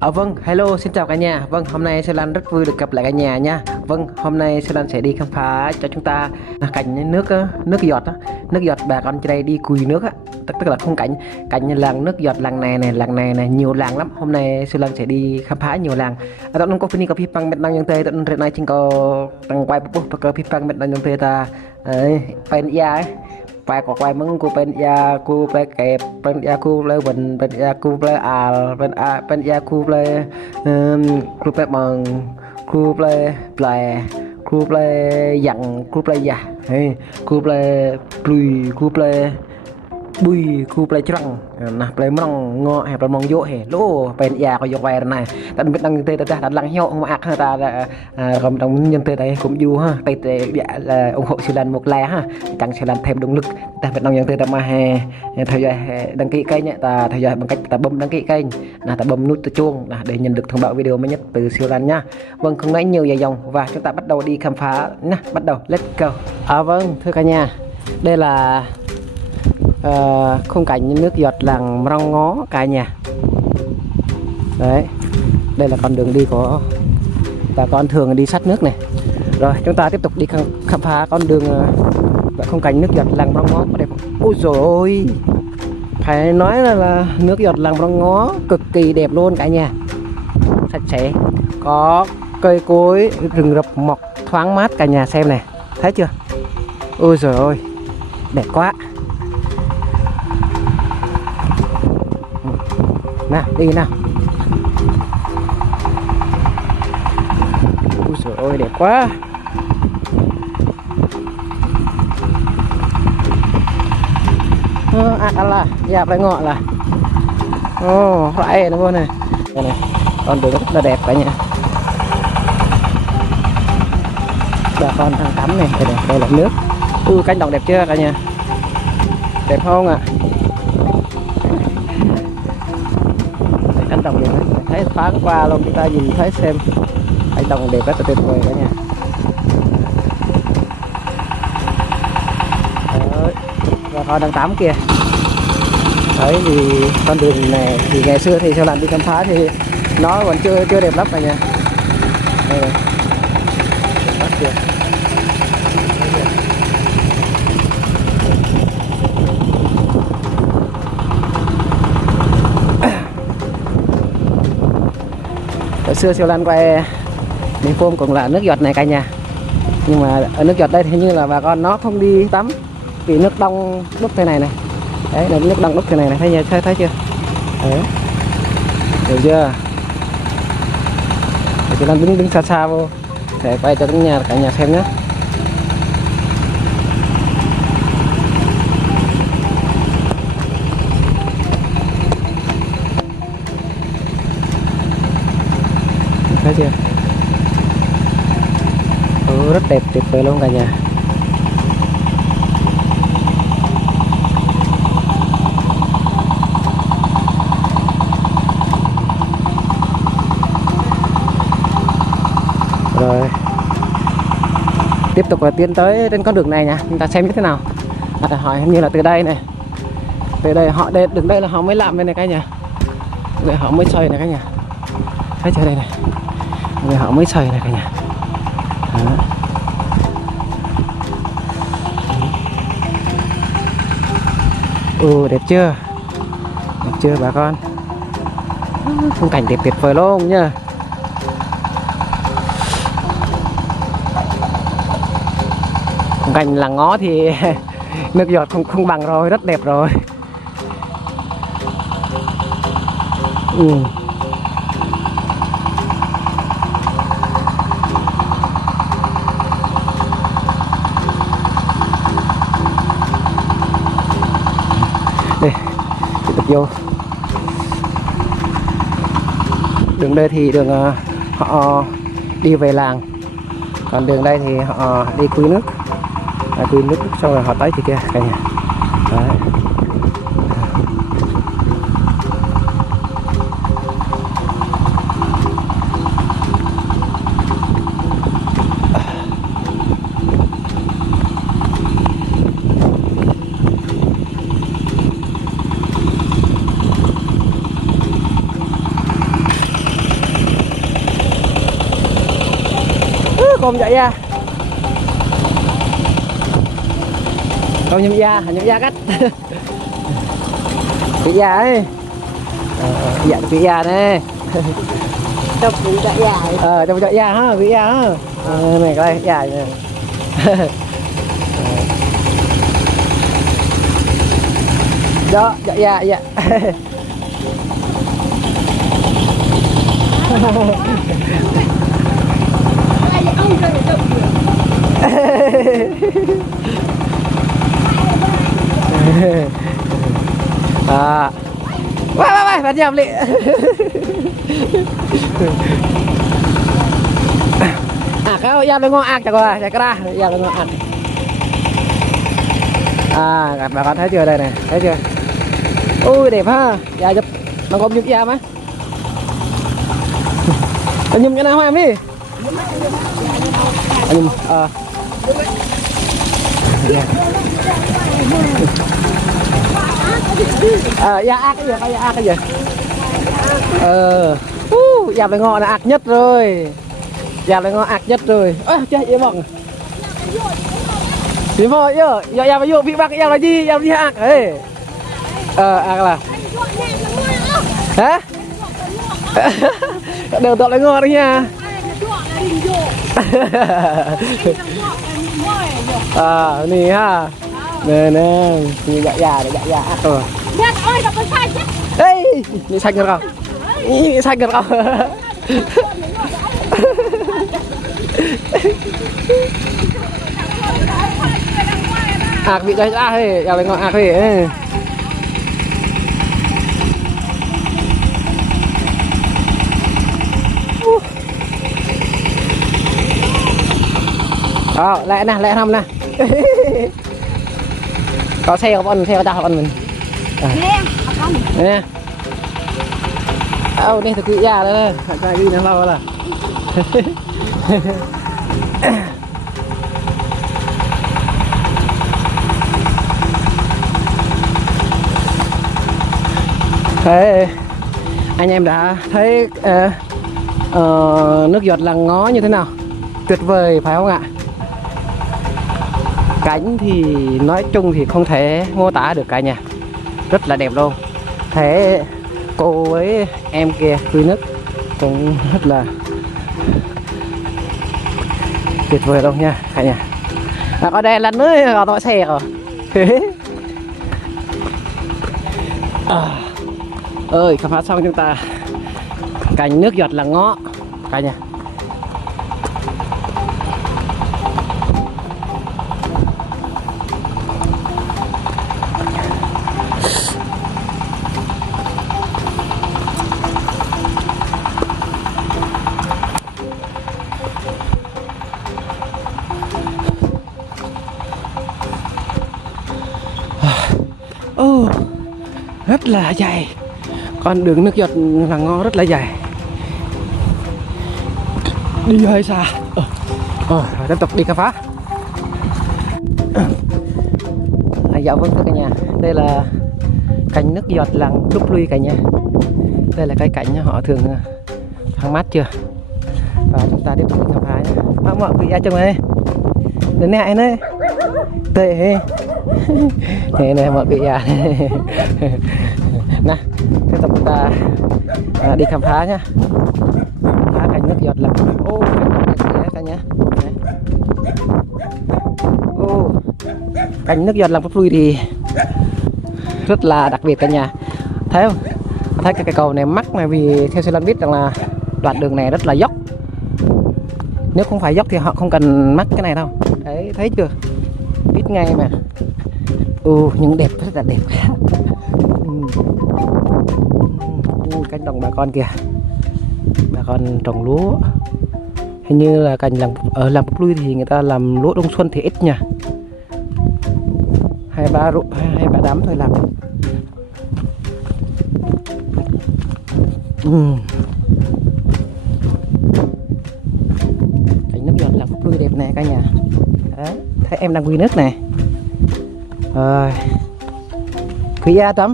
Vâng, hello, xin chào cả nhà. Vâng, hôm nay Sơ Lan rất vui được gặp lại cả nhà nha. Vâng, hôm nay Sơ Lan sẽ đi khám phá cho chúng ta cảnh nước nước giọt á. Nước giọt bà con trên đây đi cùi nước á. Tức là không cảnh cảnh làng nước giọt làng này này nhiều làng lắm. Hôm nay Sơ Lan sẽ đi khám phá nhiều làng. Tụi nó có phim pang met nang yang tê tụi nó chính có tăng quay bút có phim pang met nang yang tê ta. Pen ya ấy. Phải có quay mừng của bên ya cu play kẹp bên ya cu play bình bên ya cu play bên ya cu play cu play bằng cu play dặn cu play già cu play bùi cu play trăng nah play mong ngọ hay play mong dỗ hè lô bên ya có dọc vài này tận biết đăng tê ta đặt lăng hiệu không ác ta còn đồng nhân tê đây cũng du ha tê tê là ủng hộ Sơ Lan một like ha chẳng Sơ Lan thêm động lực ta biết đăng nhân tê ta mà hè theo dõi đăng ký kênh ta theo dõi bằng cách ta bấm đăng ký kênh là ta bấm nút chuông để nhận được thông báo video mới nhất từ Sơ Lan nha. Vâng, không nói nhiều dài dòng và chúng ta bắt đầu đi khám phá nha, bắt đầu let's go. Vâng, thưa cả nhà, đây là khung cảnh nước giọt làng Mrong Ngó cả nhà. Đấy, đây là con đường đi của bà con thường đi sát nước này. Rồi chúng ta tiếp tục đi khám phá con đường khung cảnh nước giọt làng Mrong Ngó đẹp. Ôi rồi ôi, phải nói là nước giọt làng Mrong Ngó cực kỳ đẹp luôn cả nhà, sạch sẽ, có cây cối rừng rập mọc thoáng mát cả nhà xem này, thấy chưa? Ôi rồi ôi, đẹp quá. Nào đi nào. Ui trời ơi đẹp quá. Là dạp lại ngọ là phải nó luôn này. Đây này, con đường rất là đẹp cả nhà. Bà con đang tắm này, đây là nước. Cánh đồng đẹp chưa cả nhà? Đẹp không ạ? Cánh đồng đẹp, thấy thoáng qua luôn, chúng ta nhìn thấy xem cánh đồng đẹp rất là tuyệt vời cả nhà. Đấy, và con đang tắm kìa. Đấy thì con đường này thì ngày xưa thì Sơ Lan đi khám phá thì nó còn chưa đẹp lắm cả nhà. Đây này, đẹp lắm kìa. Ở xưa Sơ Lan quay miền Phôm cũng là nước giọt này cả nhà, nhưng mà ở nước giọt đây thì như là bà con nó không đi tắm vì nước đông đúc thế này này. Đấy là nước đông đúc thế này này, thấy chưa? Đấy, được chưa? Để Sơ Lan đứng xa xa vô để quay cho cả nhà xem nhé. Thấy chưa? Rất đẹp, tuyệt vời luôn cả nhà. Rồi tiếp tục là tiến tới trên con đường này nha, chúng ta xem như thế nào. Hỏi như là từ đây này, từ đây họ đường đây là họ mới làm đây này cả nhà, rồi họ mới xây này cả nhà. Thấy chưa đây này, người họ mới xây này cả nhà. Đẹp chưa? Đẹp chưa bà con? Khung cảnh đẹp tuyệt vời luôn nha. Khung cảnh làng Ngó thì nước giọt không bằng rồi, rất đẹp rồi. Đây, tiếp tục vô. Đường đây thì đường họ đi về làng, còn đường đây thì họ đi cùi nước, xong rồi họ tới thì kia cả nhà. Đấy. công vậy à công nhâm da cắt vị da ấy dạ vị da này Đập vị dạ dài. trong chợ da ha vị da ha này cái này dài này đó dạ à vai bắt nhầm lị cái da nó ngon ăn chả có chả có ra da nó ngon ăn bà con thấy chưa đây này thấy chưa ui đẹp ha da chụp nó có nhung da má nhung cái nào em đi nhung da ác cái gì da ác cái gì da phải ngon là ác nhất rồi da phải ngon ác nhất rồi chơi vậy bọn thì thôi giờ da phải vô bị bác da là gì ác ấy ác là hả đều tội lại ngon đấy nha nè ha nè thì dạ ác rồi đây đi xanh rồi không xanh rồi không ác bị đây ra hay giờ lại ngon ác thì lẹ không nè có xe không con theo tao con mình nè đây thực sự già đây cái gì nó lâu là thế anh em đã thấy nước giọt làng ngó như thế nào, tuyệt vời phải không ạ? Cảnh thì nói chung thì không thể mô tả được cả nhà, rất là đẹp luôn. Thế cô với em kia tươi nước cũng rất là tuyệt vời luôn nha cả nhà. Ở đây là nơi ở đội xe rồi. Ơi khám phá xong chúng ta cảnh nước giọt là ngó cả nhà. Rất là dài, con đường nước giọt là ngó rất là dài, đi hơi xa. Rồi tiếp tục đi khám phá. Dạ vâng thưa cả nhà, đây là cảnh nước giọt làng Đúc Luy cả nhà. Đây là cái cảnh họ thường thoáng mát chưa, và chúng ta tiếp tục đi khám phá nha. Mọi vị ai chồng này đến này này tệ thế này mọi vị à. Nè tiếp tục chúng ta đi khám phá nhá, phá cảnh nước giọt là cả nhà. Cảnh nước giọt làm Đúc Luy thì rất là đặc biệt cả nhà, thấy không? Thấy cái cầu này mắc này vì theo Sư Lan biết rằng là đoạn đường này rất là dốc, nếu không phải dốc thì họ không cần mắc cái này đâu. Đấy thấy chưa, biết ngay mà. Nhưng đẹp, rất là đẹp. Cánh đồng bà con kìa, bà con trồng lúa. Hình như là cành ở làm Đúc Luy thì người ta làm lúa đông xuân thì ít nha, hai ba đám thôi làm. Cảnh nước giọt làm Đúc Luy đẹp nè cả nhà. Đấy, thấy em đang quy nước này. Rồi quý gia tắm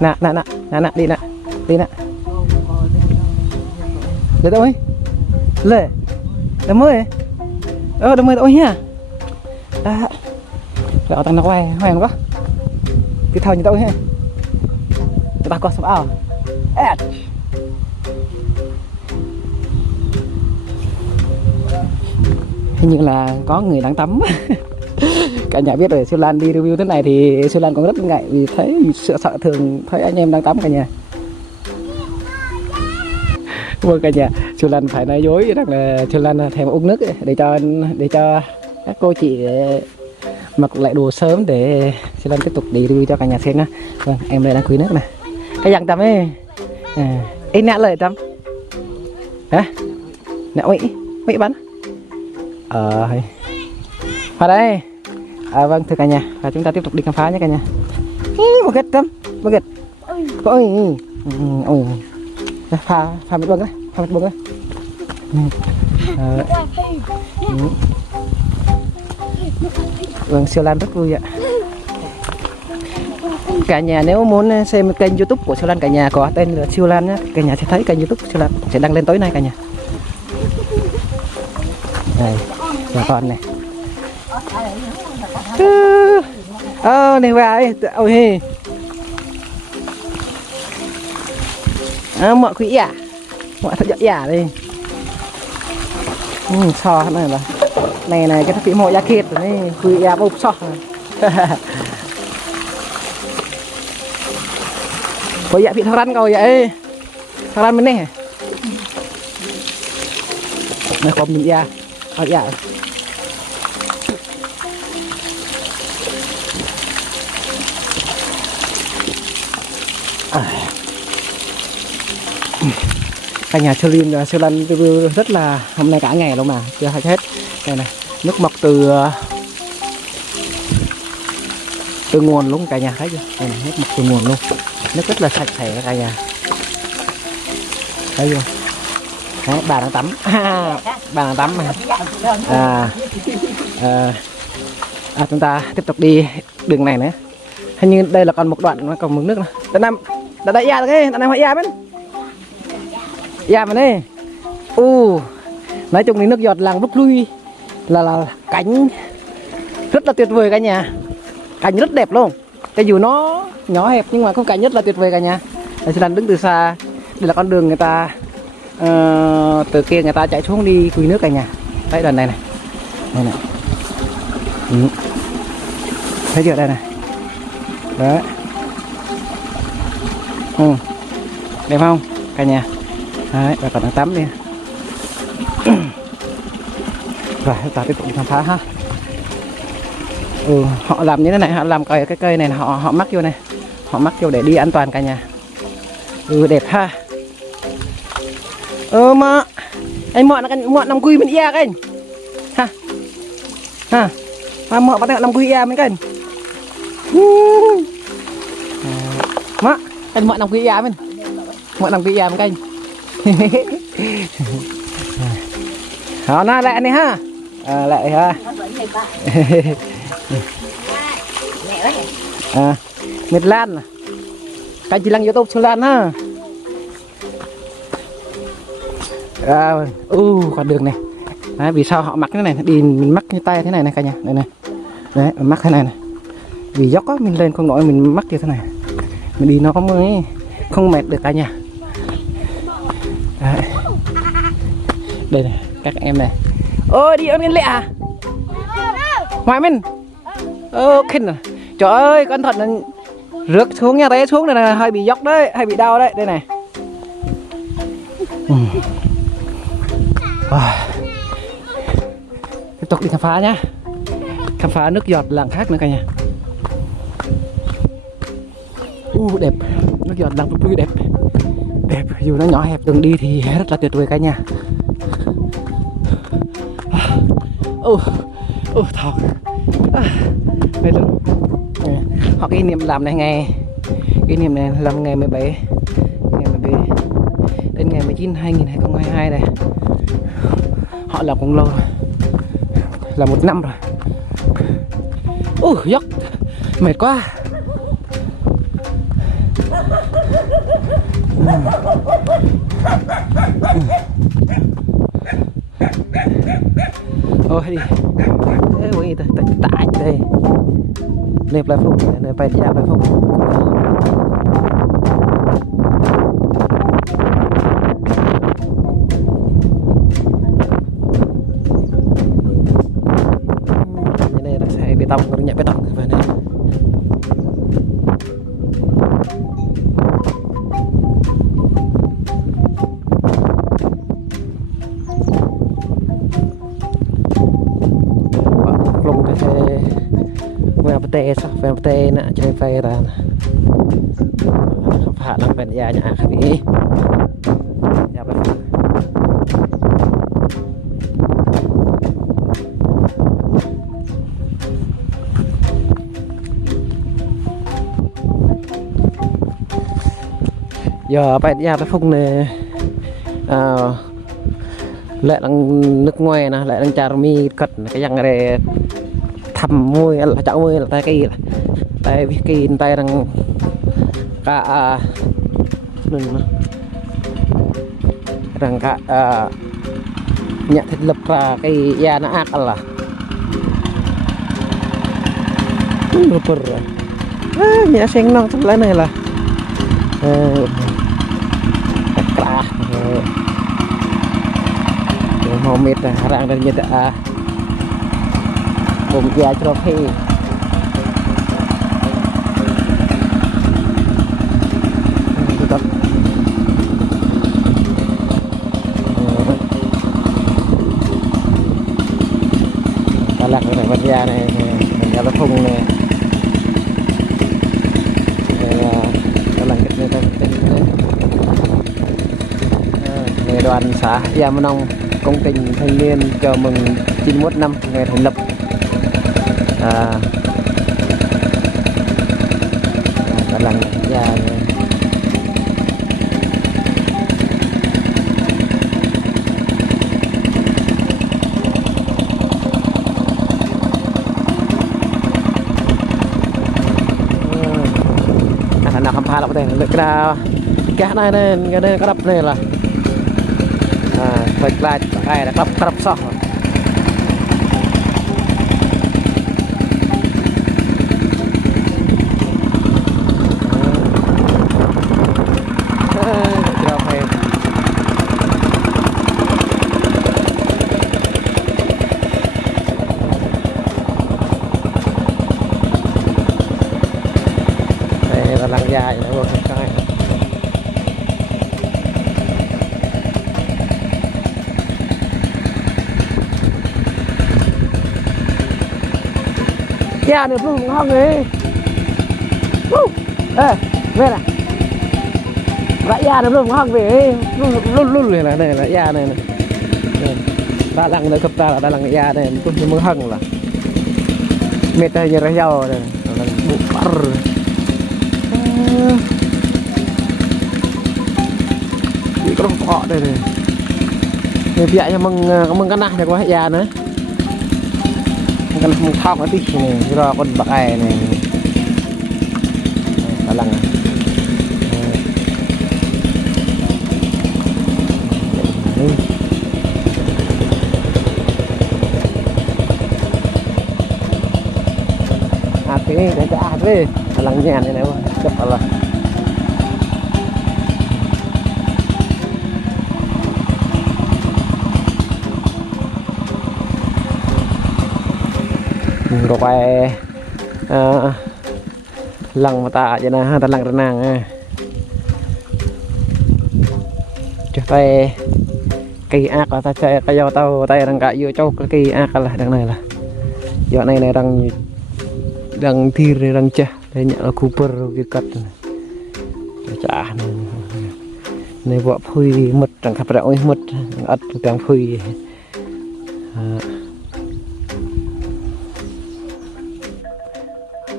nè đi nè để tôi lê đâm mới đâm mới ôi nha đó lỡ tăng nó quay hoang quá cái thầu như tôi ha ta có sắp ao hình như là có người đang tắm. Cả nhà biết rồi, Siêu Lan đi review thế này thì Siêu Lan cũng rất ngại vì thấy sợ thường thấy anh em đang tắm cả nhà. Vâng cả nhà, Siêu Lan phải nói dối rằng là Siêu Lan thèm uống nước để cho các cô chị mặc lại đồ sớm để Siêu Lan tiếp tục đi review cho cả nhà xem nhá. Vâng, em đây đang quý nước này. Cái dặn tắm ấy, ít nè lời tắm, hả? Nè Mỹ bắn. Vào đây. Vâng thưa cả nhà, và chúng ta tiếp tục đi khám phá nhé cả nhà. Một cái tấm, một cái. Ôi. Pha một bông đấy, pha một bông đấy. Vâng, Siêu Lan rất vui ạ. Cả nhà nếu muốn xem kênh YouTube của Siêu Lan, cả nhà có tên là Siêu Lan nhé, cả nhà sẽ thấy kênh YouTube Siêu Lan sẽ đăng lên tối nay cả nhà. Đây, bà con này. Này vào đây, ôi hề. Mọi quỷ à, mọi thật giả đi. So này là này cái thằng mỏ da kiệt rồi này, quỷ à bốc so. Có dạ bị thằng rắn coi vậy, thằng rắn bên này. Này không mình da, dạ. Cả nhà Siêu Lan review rất là hôm nay cả ngày luôn mà chưa hết. Đây này, nước mọc từ nguồn luôn cả nhà thấy chưa? Đây này, nước mọc từ nguồn luôn, nước rất là sạch sẽ cả nhà thấy chưa? Đấy, bà đang tắm, bà đang tắm mà. Chúng ta tiếp tục đi đường này nữa. Hình như đây là còn một đoạn nó còn mực nước nữa. Đã đại gia rồi cái, đã đại gia bên. Dạ mà đây. Nói chung thì nước giọt làng Bốc Lui là cảnh rất là tuyệt vời cả nhà. Cảnh rất đẹp luôn. Cái dù nó nhỏ hẹp nhưng mà khung cảnh rất là tuyệt vời cả nhà. Đây Siêu Lan đứng từ xa. Đây là con đường người ta từ kia người ta chạy xuống đi quỳ nước cả nhà. Đấy đoạn này này. Đây này. Thấy chưa đây này. Đấy. Đẹp không cả nhà? Đấy, và còn đang tắm đi. Rồi chúng ta tiếp tục đi khám phá ha. Họ làm như thế này, họ làm cái cây này họ mắc vô này, họ mắc vô để đi an toàn cả nhà. Đẹp ha. Mà anh mọn nằm quy bên ia cái anh ha mà mọn bắt nằm quy ia mấy cái má anh mọn nằm quy ia mình mọn nằm quy ia mấy cái họ na lại này ha, lại ha. Miệt Lan cái chị lăng YouTube Siêu Lan ha. Con đường này. Đấy, vì sao họ mắc cái này đi mình mắc như tay thế này này cả nhà, đây này. Đấy, mắc thế này này. Vì dốc á mình lên không nổi mình mắc như thế này. Mình đi nó mới không mệt được cả nhà. Đấy. Đây này, các em này. Ôi đi lên lẹ à? Ngoài mình. Kinh à. Trời ơi, cẩn thận rớt xuống nha, té xuống này là hơi bị dốc đấy, hơi bị đau đấy, đây này. Tiếp tục đi khám phá nhá. Khám phá nước giọt làng khác nữa cả nhà. Đẹp. Nước giọt làng Bốc Lui đẹp. Đẹp, dù nó nhỏ hẹp đường đi thì rất là tuyệt vời cả nhà. Thọc. Đây luôn. Họ kỷ niệm làm này ngày kỷ niệm này làm ngày 17 đến ngày 19 2022 này. Họ làm cũng lâu rồi, là 1 năm rồi. Dốc mệt quá. thôi đi thế quỷ tại đây nếp lại phúc này phải đi lại phúc như này là xe bê tông nó nhận bê tông về này tê sao phèn tê nè chơi phê ra không phải là phèn già nhà khác ý dạ bác giờ phải ra cái phung này lại đang nước ngoài nè lại đang trà mi cất cái răng này thầm môi là cháu môi là tay kia tay kia tay đang cả rằng cả nhận thịt lập ra cái da nó ác là nhà sen non trong lấy này là mau mệt rạng dan nyata bom dia trofi tetap talak này vật gia này nhà nó không này đoàn xã Gia Mân Ông công trình thanh niên chào mừng 91 năm ngày thành lập cả làng gia nào khám phá là có thể lực ra cái này cái này cái đập này là phải lại cái là đập sọ đây là làng dài nó buồn cái da được luôn không ấy về này lại da được luôn không về luôn này là này là da này này ta lăng này cấp ta là ta lăng da này tôi mới hăng là mệt tay như rau này là bụng phở bị có họ đây này người vợ cho mừng cái này được quá da nữa kan thong ở tí này do con bạc này là lăng cái để cho về lăng nhà này này chụp là rồi quay lăng mà ta vậy nè ta lăng ra nàng cho tay cây ác là ta chơi cái do tao tay đang cãi vô châu cái cây ác là đằng này là giờ này này đang thi rồi đang chơi đây nhận là Cooper cái cắt chả này vợ phui mật chẳng khắp ra ôi mật ắt càng phui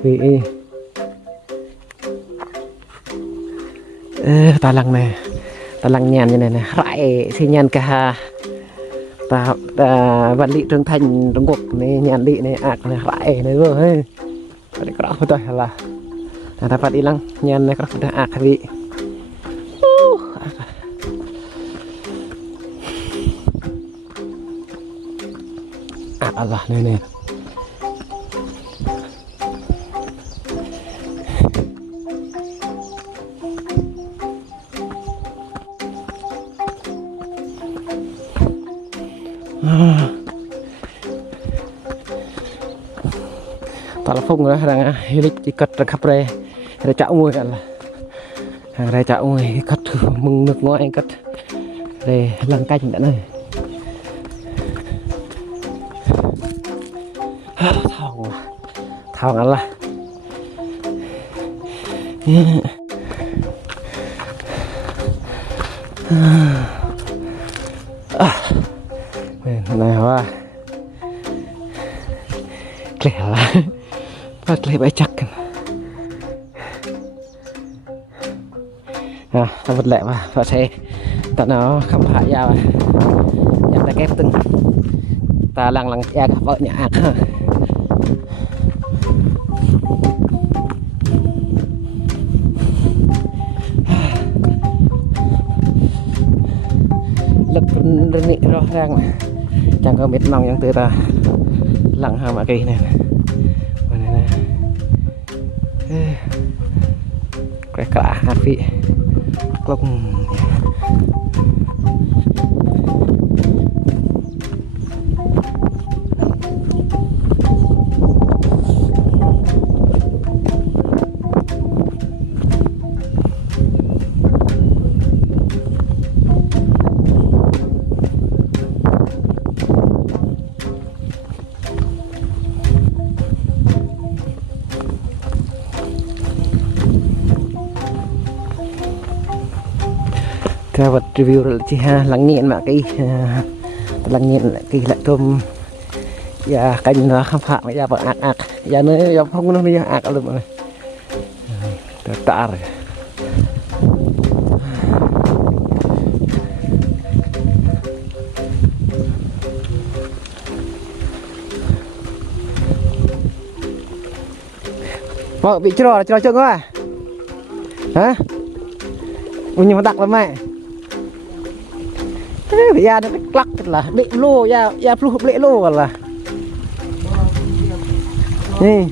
vì ta lăng nhàn như này này lại thì nhàn cả ta văn lị trưởng thành trong cuộc này nhàn lị này ạc này lại này vừa ấy để có đó thôi là ta phát đi lăng nhàn này có đó ạc vị ạc Allah này telepon rồi rằng hilik ikat rekap re chạo môi là re chạo môi ikat mừng nước ngõ anh cắt re lăn canh đã này thòng là này hoa kể là bắt lấy bãi chắc ta vật lẹ và xe ta nó không phải ra mà nhằm ta kép từng ta lằng lằng e cả vợ nhà ạc ha lực nị rõ ràng chẳng có biết lòng yang từ ta lằng hà mà cây này cái cả hạt vị lúc theo vật review chị ha lắng nghiện mà cái lắng nghiện lại cái lại tôm và cành nó không phạm bây giờ vợ ạc giờ nơi giờ không nó bây giờ ạc được rồi tạ rồi vợ bị chưa chưa quá hả nhưng mà đặt lắm mày bây giờ nó lắc là bị lô ya plu bị lô còn là nè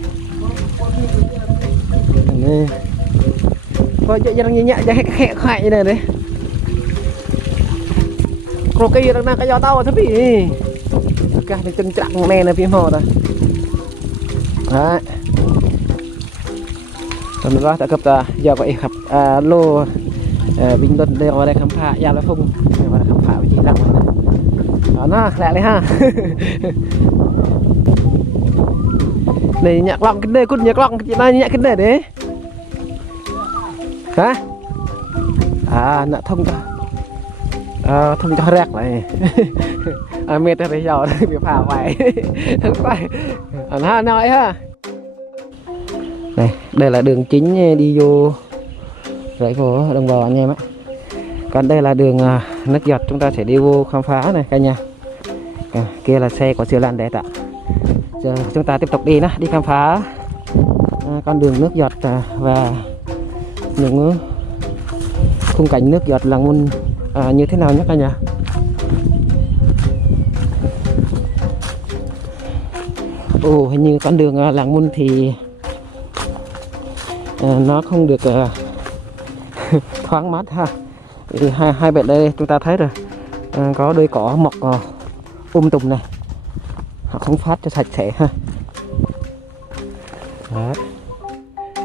coi vậy đang nhẹ nhẹ khẽ khẽ như này đấy cô kia đang cái gió tao thấp bị cái chân chặng này là phim hồ rồi đấy còn đó đã cập ta giờ vậy gặp lô bình luận đều ở đây khám phá ra là không và khám phá với chị rằng nó lẹ đấy ha này nhạc lòng cái này cút nhạc lòng chị nói nhạc cái này đấy hả nợ thông cho rác này mệt rồi giờ bị phá vậy phải ha nói ha này đây là đường chính đi vô rẫy phố đồng bào anh em ấy. Còn đây là đường nước giọt chúng ta sẽ đi vô khám phá này cả nhà. Kia là xe của siêu lan đấy ạ. Giờ chúng ta tiếp tục đi nữa, đi khám phá con đường nước giọt và những khung cảnh nước giọt Làng Mun như thế nào nhé cả nhà. Hình như con đường Làng Mun thì nó không được thoáng mát ha. Thì hai bên đây chúng ta thấy rồi có đôi cỏ mọc tùm này, họ không phát cho sạch sẽ ha. Đấy.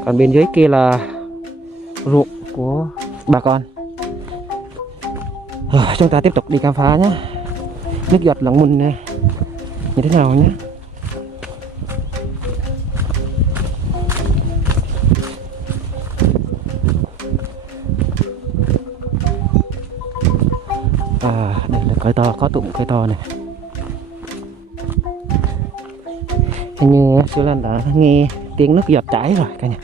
Còn bên dưới kia là ruộng của bà con. Chúng ta tiếp tục đi khám phá nhé. Nước giọt Làng Mun này như thế nào nhé. Đây là cây to, có tụm cây to này. Hình như Sư Lan đã nghe tiếng nước giọt chảy rồi cả nhà.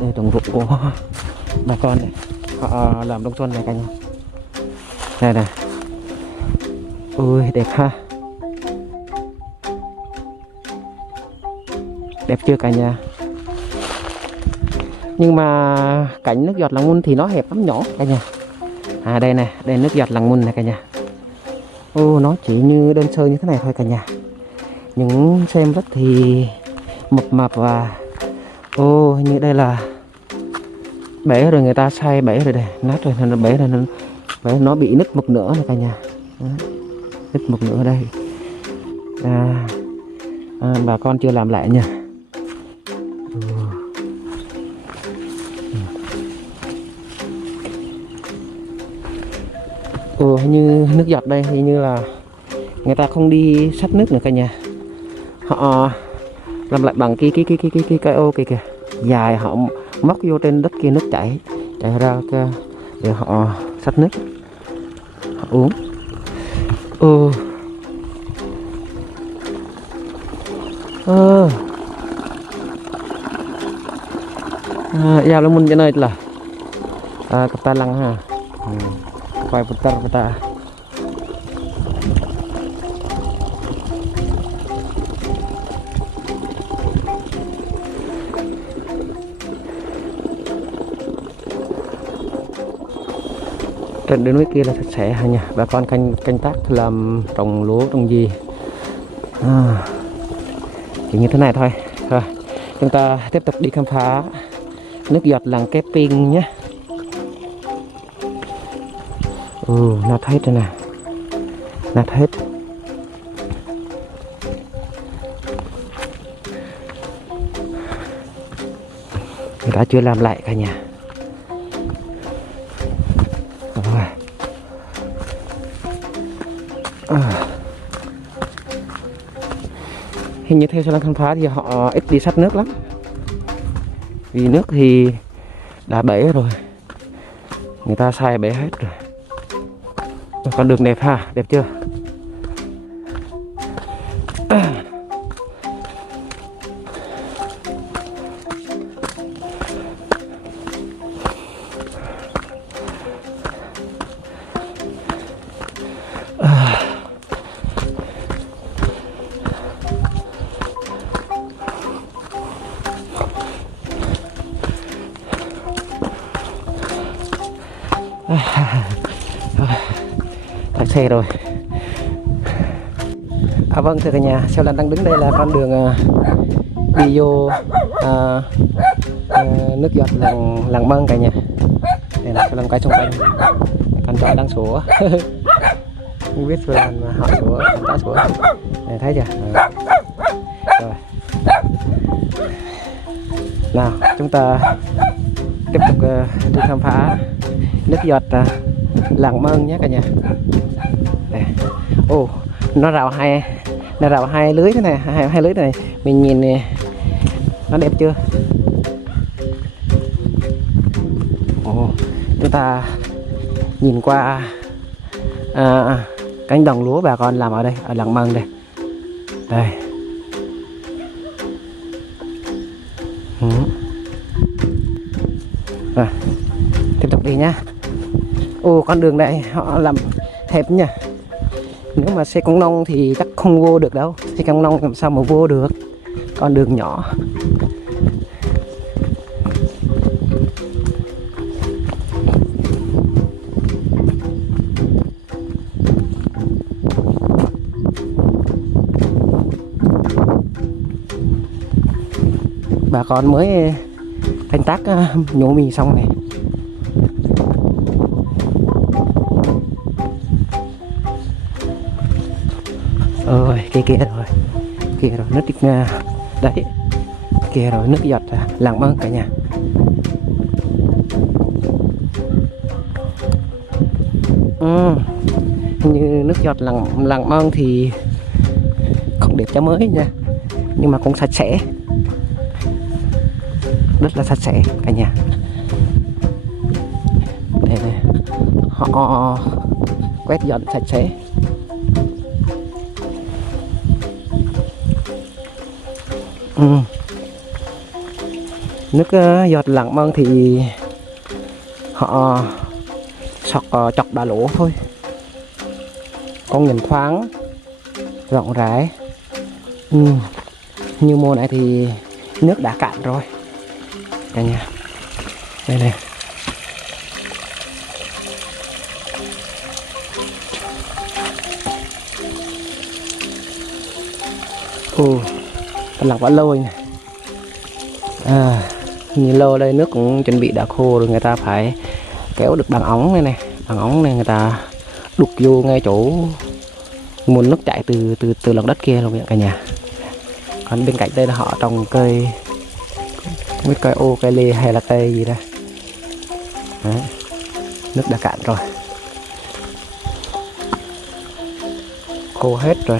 Đây đồng ruộng của bà con này, họ làm đông xuân này cả nhà. Đây này, ui đẹp ha. Đẹp chưa cả nhà. Nhưng mà cảnh nước giọt Làng Mun thì nó hẹp lắm, nhỏ cả nhà. Đây này, đây nước giọt Làng Mun này cả nhà. Nó chỉ như đơn sơ như thế này thôi cả nhà. Những xem rất thì mập mạp và như đây là bể rồi, người ta xây bể rồi đây, nát rồi, nó bể rồi, nó bị nứt một nửa này cả nhà. Nứt một nửa đây. Bà con chưa làm lại nha. Như nước giọt đây thì như là người ta không đi sát nước nữa cả nhà. Họ làm lại bằng cái ô kìa kìa, dài, họ móc vô trên đất kia, nước chảy ra kia, để họ sát nước, họ uống. Giao Làng Mun cho nơi là kata lang ha. Quay putar kita. Trên đến núi kia là sạch sẽ ha nha. Bà con canh tác làm trồng lúa trồng gì chỉ như thế này thôi. Rồi chúng ta tiếp tục đi khám phá nước giọt làng Keping nhé. Nát hết rồi nè, nát hết. Người ta chưa làm lại cả nhà. Hình như theo Sri Lanka khám phá thì họ ít đi sát nước lắm, vì nước thì đã bể rồi, người ta xài bể hết rồi. Con đường đẹp ha, đẹp chưa? Tắt xe rồi. Vâng thưa cả nhà, Seo Lan đang đứng đây là con đường đi vô nước giọt làng Mân cả nhà. Đây là Seo Lan quay xung quanh, con chó đang sủa. Không biết Seo Lan mà họ sủa, con chó sủa. Này thấy chưa? Rồi. Nào chúng ta tiếp tục đi khám phá nước giọt làng Mân nhé cả nhà. Đây. Nó rào hai lưới thế này, hai lưới này, mình nhìn nè, nó đẹp chưa? Chúng ta nhìn qua cánh đồng lúa bà con làm ở đây, ở làng Mân đây. Đây. Rồi, tiếp tục đi nhá. Con đường này họ làm hẹp nha. Nếu mà xe công nông thì chắc không vô được đâu. Xe công nông làm sao mà vô được. Con đường nhỏ. Bà con mới canh tác nhổ mì xong này. Kia rồi nước đấy, kia rồi nước giọt làng Mân cả nhà. Như nước giọt làng Mân thì không đẹp cho mới nha, nhưng mà cũng sạch sẽ, rất là sạch sẽ cả nhà. Đây này, họ quét dọn sạch sẽ. Nước giọt làng Mân thì họ chọc đá lỗ thôi, con nhìn thoáng rộng rãi. Như mùa này thì nước đã cạn rồi cả nhà. đây này. Ồ, lọc đã lâu rồi này. Nhìn lâu đây nước cũng chuẩn bị đã khô rồi, người ta phải kéo được bằng ống này này, bằng ống này người ta đục vô ngay chỗ nguồn nước chảy từ lòng đất kia luôn cả nhà. Còn bên cạnh đây là họ trồng cây, không biết cây ô, cây lê hay là cây gì đây. Đấy, nước đã cạn rồi, khô hết rồi.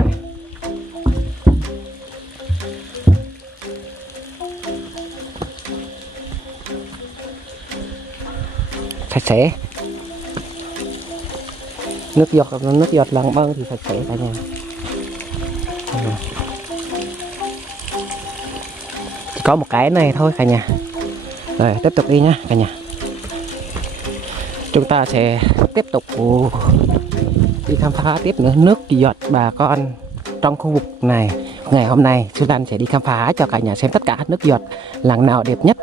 Sạch sẽ, nước giọt lắng băng thì sạch sẽ cả nhà. Chỉ có một cái này thôi cả nhà. Rồi tiếp tục đi nhá cả nhà. Chúng ta sẽ tiếp tục đi khám phá tiếp nữa. Nước giọt bà con trong khu vực này. Ngày hôm nay Sư Lan sẽ đi khám phá cho cả nhà xem tất cả nước giọt làng nào đẹp nhất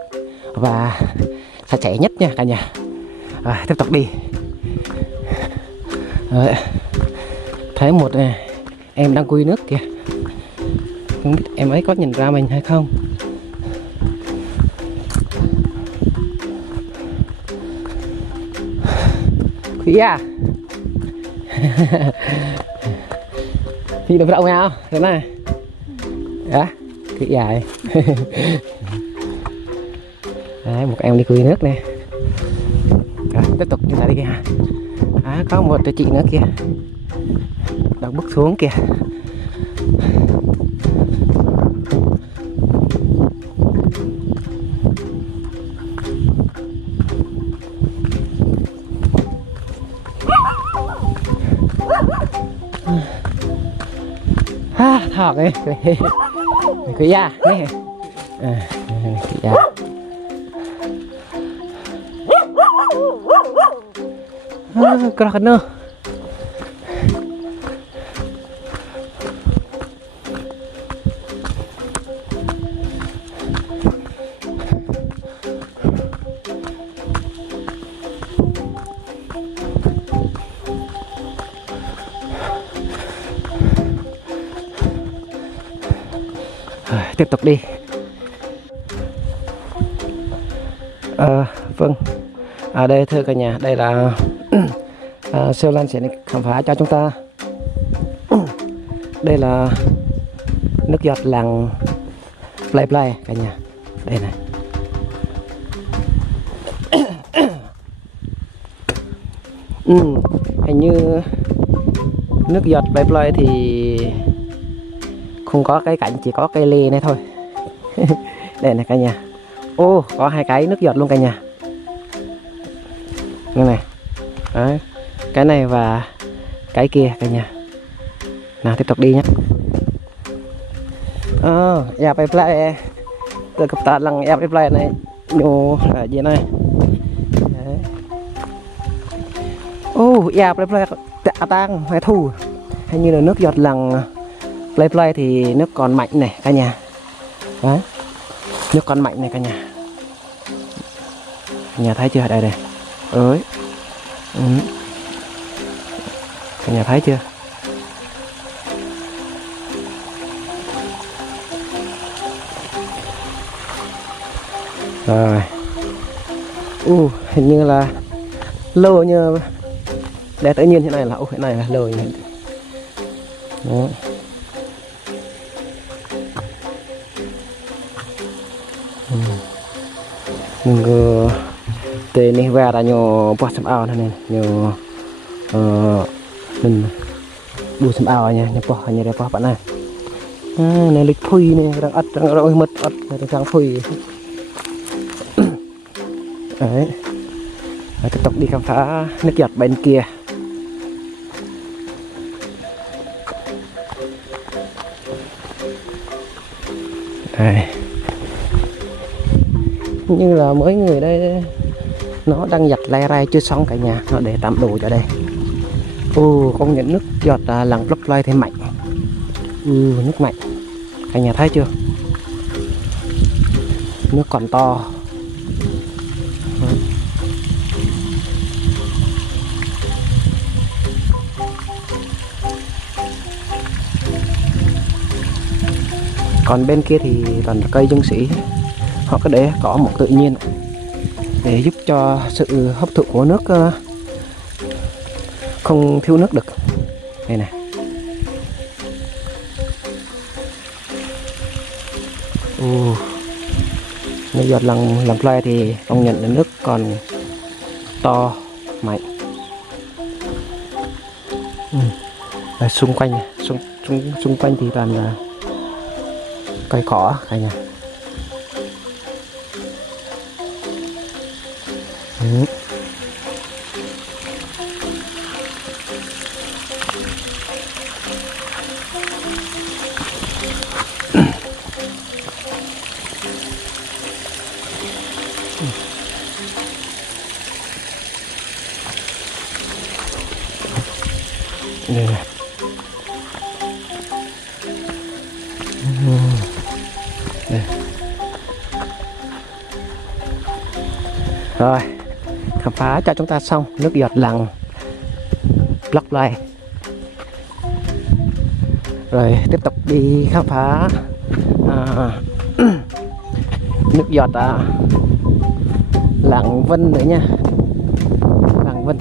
và sạch sẽ nhất nha cả nhà. Tiếp tục đi. Đấy, thấy một em đang cùi nước kìa, không biết em ấy có nhìn ra mình hay không. Khỉ à. Khỉ được rộng nào thế này đó, khỉ dài. Đấy, một em đi cùi nước nè. Tiếp tục chúng ta đi kìa. Có một chị nữa kìa đang bước xuống kìa. Thọt ấy cái da này, cái da. Cái nữa. Tiếp tục đi. Vâng, đây thưa cả nhà, đây là Sư Lan sẽ khám phá cho chúng ta. Đây là nước giọt làng Play Play cả nhà. Đây này. Hình như nước giọt Play Play thì không có cái cạnh, chỉ có cây lê này thôi. Đây này cả nhà. Ô, có hai cái nước giọt luôn cả nhà. Đây này. Đấy, cái này và cái kia cả nhà. Nào tiếp tục đi nhé. Nhà Play Play từ cặp tạ lăng nhà Play Play này nhô ở dưới này. Đấy. Nhà Play Play tạ tăng hay thu. Hình như là nước giọt lăng Play Play thì nước còn mạnh này cả nhà. Đấy, nước còn mạnh này cả nhà. Cả nhà thấy chưa, đây đây ơi. Cả nhà thấy chưa. Rồi. Hình như là lô như để tự nhiên thế này là cái này là lô như thế. Đó. Nunggu teh ni vera nyo buat sem ao này nyo mình đu sem ao nha, nyo poh hanya poh bạn này. Này lịch phui này đang ắt đang rồi mất ắt đang phui. Đấy. Tiếp tục đi khám phá nước giọt bên kia. Đây. Như là mỗi người đây nó đang giặt lai rai chưa xong cả nhà, nó để tạm đồ cho đây. Công nhận nước giọt làng Play Play thêm mạnh. Nước mạnh cả nhà thấy chưa, nước còn to. Còn bên kia thì toàn là cây dương sĩ, họ có để có một tự nhiên để giúp cho sự hấp thụ của nước không thiếu nước được. Đây này. Nước giọt làm play thì công nhận là nước còn to mạnh. Xung quanh thì toàn là cây cỏ cả nhà. Đây này. Đây. Rồi, khám phá cho chúng ta xong nước giọt lặng Block Play. Rồi tiếp tục đi khám phá nước giọt Lạng Vân nữa nha. Lạng Vân.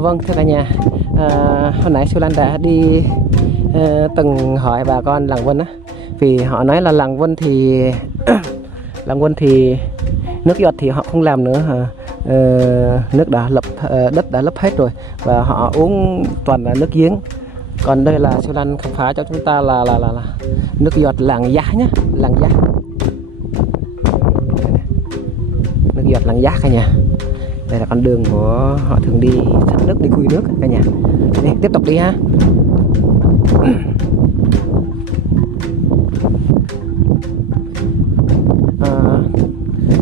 Vâng, thưa cả nhà, hồi nãy Siêu Lan đã đi từng hỏi bà con Lạng Vân á, vì họ nói là Lạng Vân thì Lạng Vân thì nước giọt thì họ không làm nữa, nước đã đất đã lấp hết rồi và họ uống toàn là nước giếng. Còn đây là Siêu Lan khám phá cho chúng ta là nước giọt Làng Giá nhé, Làng Giá, nước giọt Làng Giá cả nhà. Đây là con đường của họ thường đi xách nước, đi khui nước cả nhà. Đi, tiếp tục đi ha.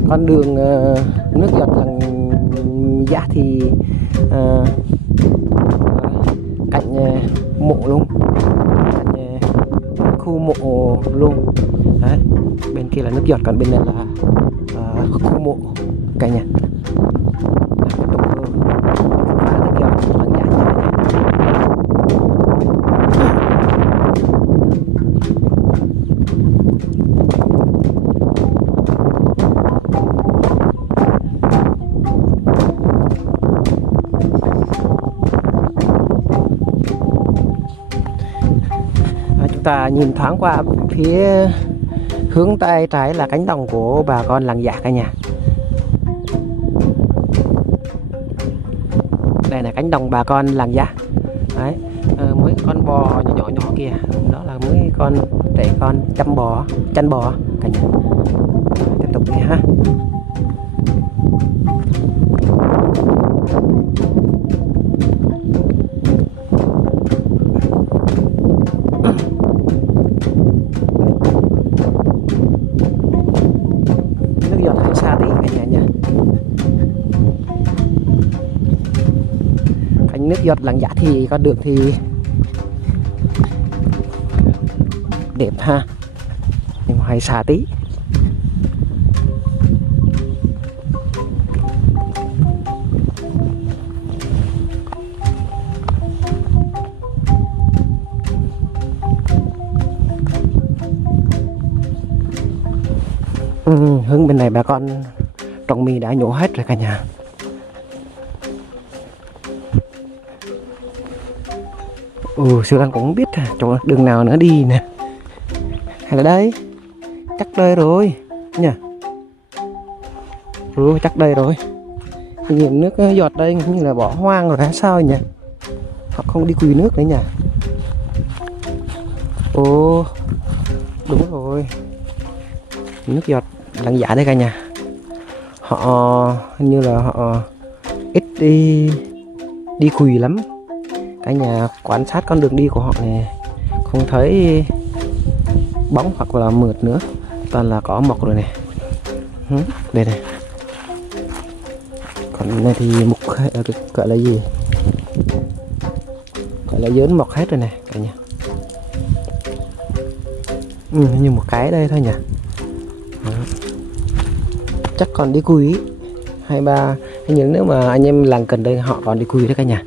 Con đường nước giọt Làng Giá thì cạnh mộ luôn, cạnh khu mộ luôn. Đấy, bên kia là nước giọt, còn bên này là khu mộ cả nhà. Chúng ta nhìn thoáng qua phía hướng tay trái là cánh đồng của bà con Làng Dạ cả nhà. Đây là cánh đồng bà con Làng Dạ. Đấy, mấy con bò nhỏ nhỏ kìa, đó là mấy con trẻ con chăn bò cả nhà. Tiếp tục đi ha. Nước giọt hơi xa tí cả nhà nha. Cánh nước giọt Làng Dạ thì con đường thì đẹp ha, nhưng mà hơi xa tí. Hướng bên này bà con trồng mì đã nhổ hết rồi cả nhà. Siêu Lan cũng không biết chỗ đường nào nữa đi nè. Hay là đây? Chắc đây rồi nha. Chắc đây rồi. Nhìn nước giọt đây như là bỏ hoang rồi hay sao nhỉ? Họ không đi quỳ nước nữa nhỉ? Đúng rồi. Nước giọt Làng Dạ đây cả nhà. Họ như là họ ít đi quỳ lắm. Cả nhà quan sát con đường đi của họ này, không thấy bóng hoặc là mượt nữa, toàn là cỏ mọc rồi này. Đây này, Còn này thì mục gọi là gì, gọi là dớn mọc hết rồi này cả nhà. Như một cái đây thôi nhỉ. Đó. Chắc còn đi cùi 2-3, nhưng nếu mà anh em làng gần đây họ còn đi cùi đấy cả nhà.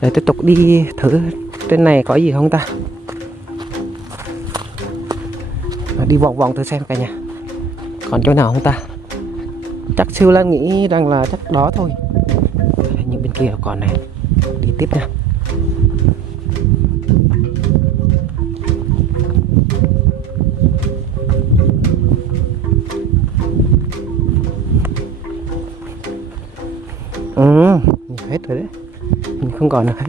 Để tiếp tục đi thử trên này có gì không ta, đi vòng vòng thử xem cả nhà còn chỗ nào không ta. Chắc siêu Lan nghĩ rằng là chắc đó thôi. Nhưng bên kia còn này, đi tiếp nha. Hết rồi đấy, không còn được hết.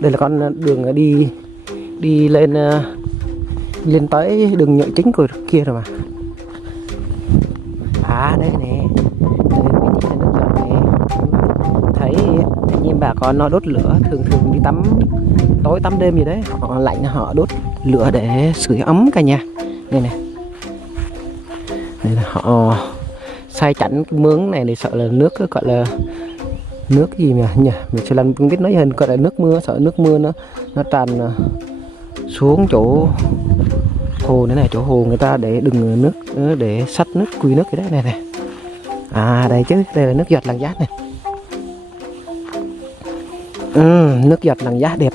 Đây là con đường đi lên lên tới đường nhựa chính của kia rồi mà. Đây nè, đây mới chính là nước giọt nè. Thấy anh em bà con nó đốt lửa, thường đi tắm tối tắm đêm gì đấy, họ lạnh họ đốt lửa để sưởi ấm cả nhà. Đây nè, đây là họ xay chắn cái mướn này để sợ là nước gọi là nước gì mà nhỉ, mình sẽ làm không biết nói hình, gọi là nước mưa, sợ nước mưa nó tràn xuống chỗ hồ này, chỗ hồ người ta để đừng nước để sắt nước quy nước cái đấy này. Đây chứ, đây là nước giọt Làng Giác này. Nước giọt Làng Giác đẹp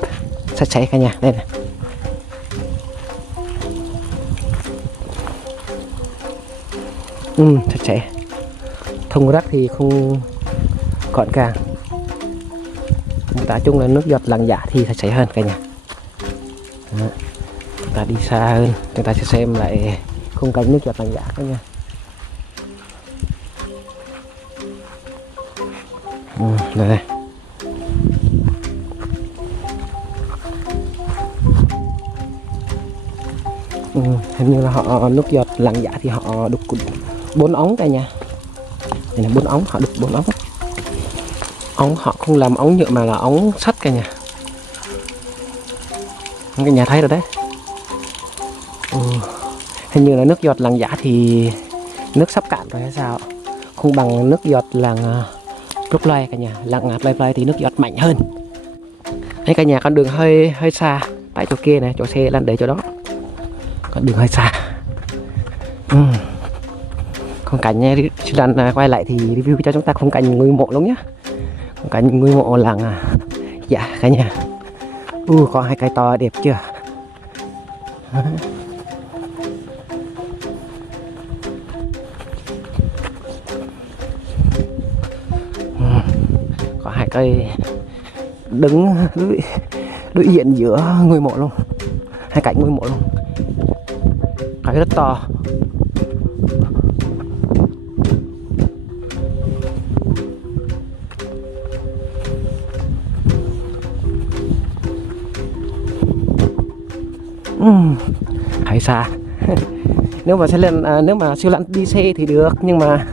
sạch sẽ cả nhà. Đây này, sạch sẽ, thùng rác thì không gọn gàng. Nói chung là nước giọt Làng Giác thì sạch sẽ hơn cả nhà. Đó. Chúng ta đi xa hơn, chúng ta sẽ xem lại khung cảnh nước giọt Làng Giác đó nha. Đây này. Hình như là họ nước giọt Làng Giác thì họ đục 4 ống cả nhà. Đây là 4 ống, họ đục 4 ống. Ống họ không làm ống nhựa mà là ống sắt cả nhà. Cả nhà thấy rồi đấy. Hình như là nước giọt Làng Giác thì nước sắp cạn rồi hay sao, không bằng nước giọt làng Play cả nhà. Làng Play thì nước giọt mạnh hơn. Đấy cả nhà, con đường hơi xa, tại chỗ kia này, chỗ xe lăn để chỗ đó, con đường hơi xa. Khung cảnh nha, lần quay lại thì review cho chúng ta khung cảnh ngôi mộ luôn nhá. Khung cảnh ngôi mộ làng Dạ cả nhà. Có 2 cây to đẹp chưa. Có 2 cây đứng đối diện giữa ngôi mộ luôn, 2 cạnh ngôi mộ luôn, cây rất to. Hay xa. Nếu mà nếu mà siêu lặn đi xe thì được, nhưng mà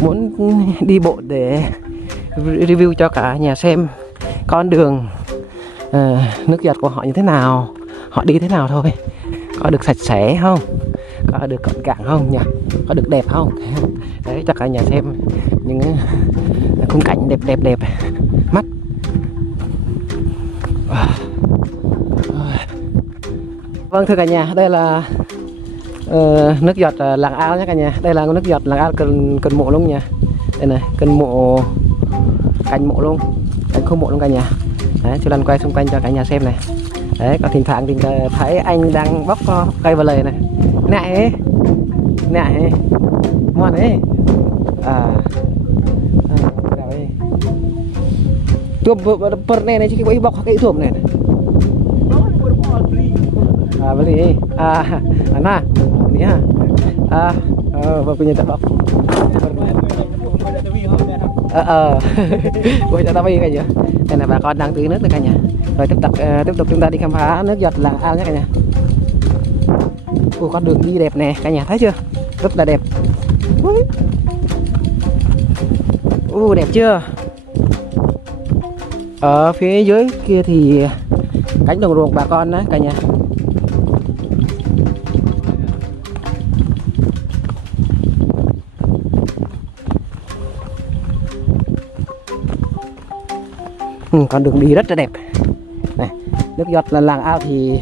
muốn đi bộ để review cho cả nhà xem con đường nước giọt của họ như thế nào, họ đi thế nào thôi, có được sạch sẽ không, có được gọn gàng không nhỉ, có được đẹp không. Đấy, cho cả nhà xem những khung cảnh đẹp mắt. Vâng thưa cả nhà, đây là nước giọt Làng Ao nhé cả nhà. Đây là nước giọt Làng Ao cần mộ luôn nha. Đây này, cần mộ, cạnh mộ luôn, cạnh khu mộ luôn cả nhà. Đấy, chú Lan quay xung quanh cho cả nhà xem này. Đấy, có thỉnh thoảng thì thấy anh đang bóc cây vào lề này. Này ngoan đấy. Rồi. Chụp bật này chứ cái bóc cái thuốc này. Beli mana ini ha punya tak buổi cho tavi cả nhà. Đây là bà con đang tưới nước nữa cả nhà. Rồi tiếp tục chúng ta đi khám phá nước giọt Làng Ao nhé cả nhà. Con đường đi đẹp nè cả nhà, thấy chưa, rất là đẹp. Đẹp chưa. Ở phía dưới kia thì cánh đồng ruộng bà con đấy cả nhà. Con đường đi rất là đẹp này. Nước giọt là làng ao thì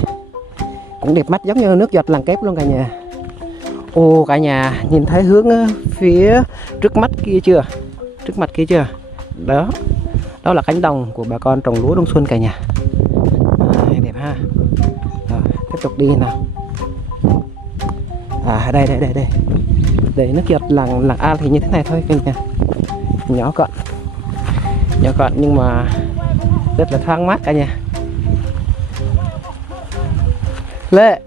cũng đẹp mắt giống như nước giọt làng kép luôn cả nhà. Ô cả nhà nhìn thấy hướng phía trước mắt kia chưa? Trước mặt kia chưa? Đó, đó là cánh đồng của bà con trồng lúa đông xuân cả nhà. Đẹp ha. Rồi, tiếp tục đi nào. Đây đây nước giọt làng ao thì như thế này thôi cả nhà. Nhỏ gọn nhưng mà rất là thoáng mát cả nhà. Lệ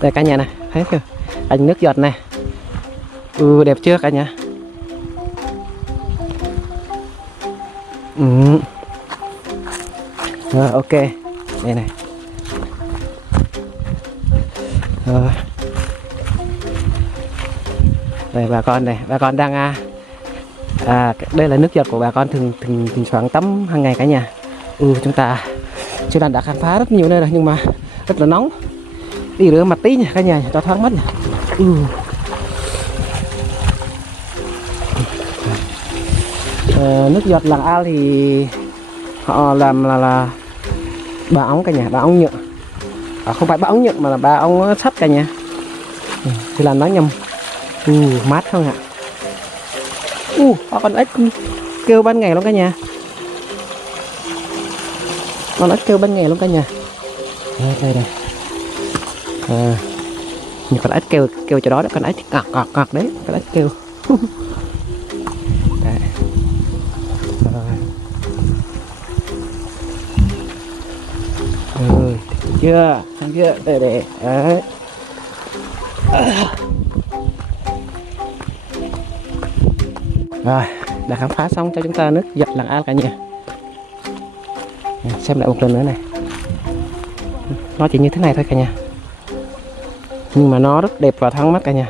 đây cả nhà này, thấy chưa, ảnh nước giọt này, đẹp chưa cả nhà. Rồi, ok đây này. Rồi. Đây bà con này, bà con đang đây là nước giọt của bà con thường soạn tắm hàng ngày cả nhà. Chúng ta chưa đã khám phá rất nhiều nơi rồi nhưng mà rất là nóng. Đi rửa mặt tí nha cả nhà cho thoáng mắt nha. Nước giọt làng ao thì họ làm là ba ống cả nhà, ba ống nhựa. Không phải ba ống nhựa mà là ba ống sắt cả nhà. Thì làm nói nhầm. Mát không ạ? Con ếch kêu ban ngày luôn cả nhà. Con ếch kêu ban ngày luôn cả nhà. Đây. Nhìn con ếch kêu cho đó đấy, con ếch cọt đấy, con ếch kêu. Đấy. Chưa, đây. Đấy. Rồi, đã khám phá xong cho chúng ta nước giọt làng ao cả nhà. Xem lại một lần nữa này. Nó chỉ như thế này thôi cả nhà, nhưng mà nó rất đẹp và thoáng mắt cả nhà.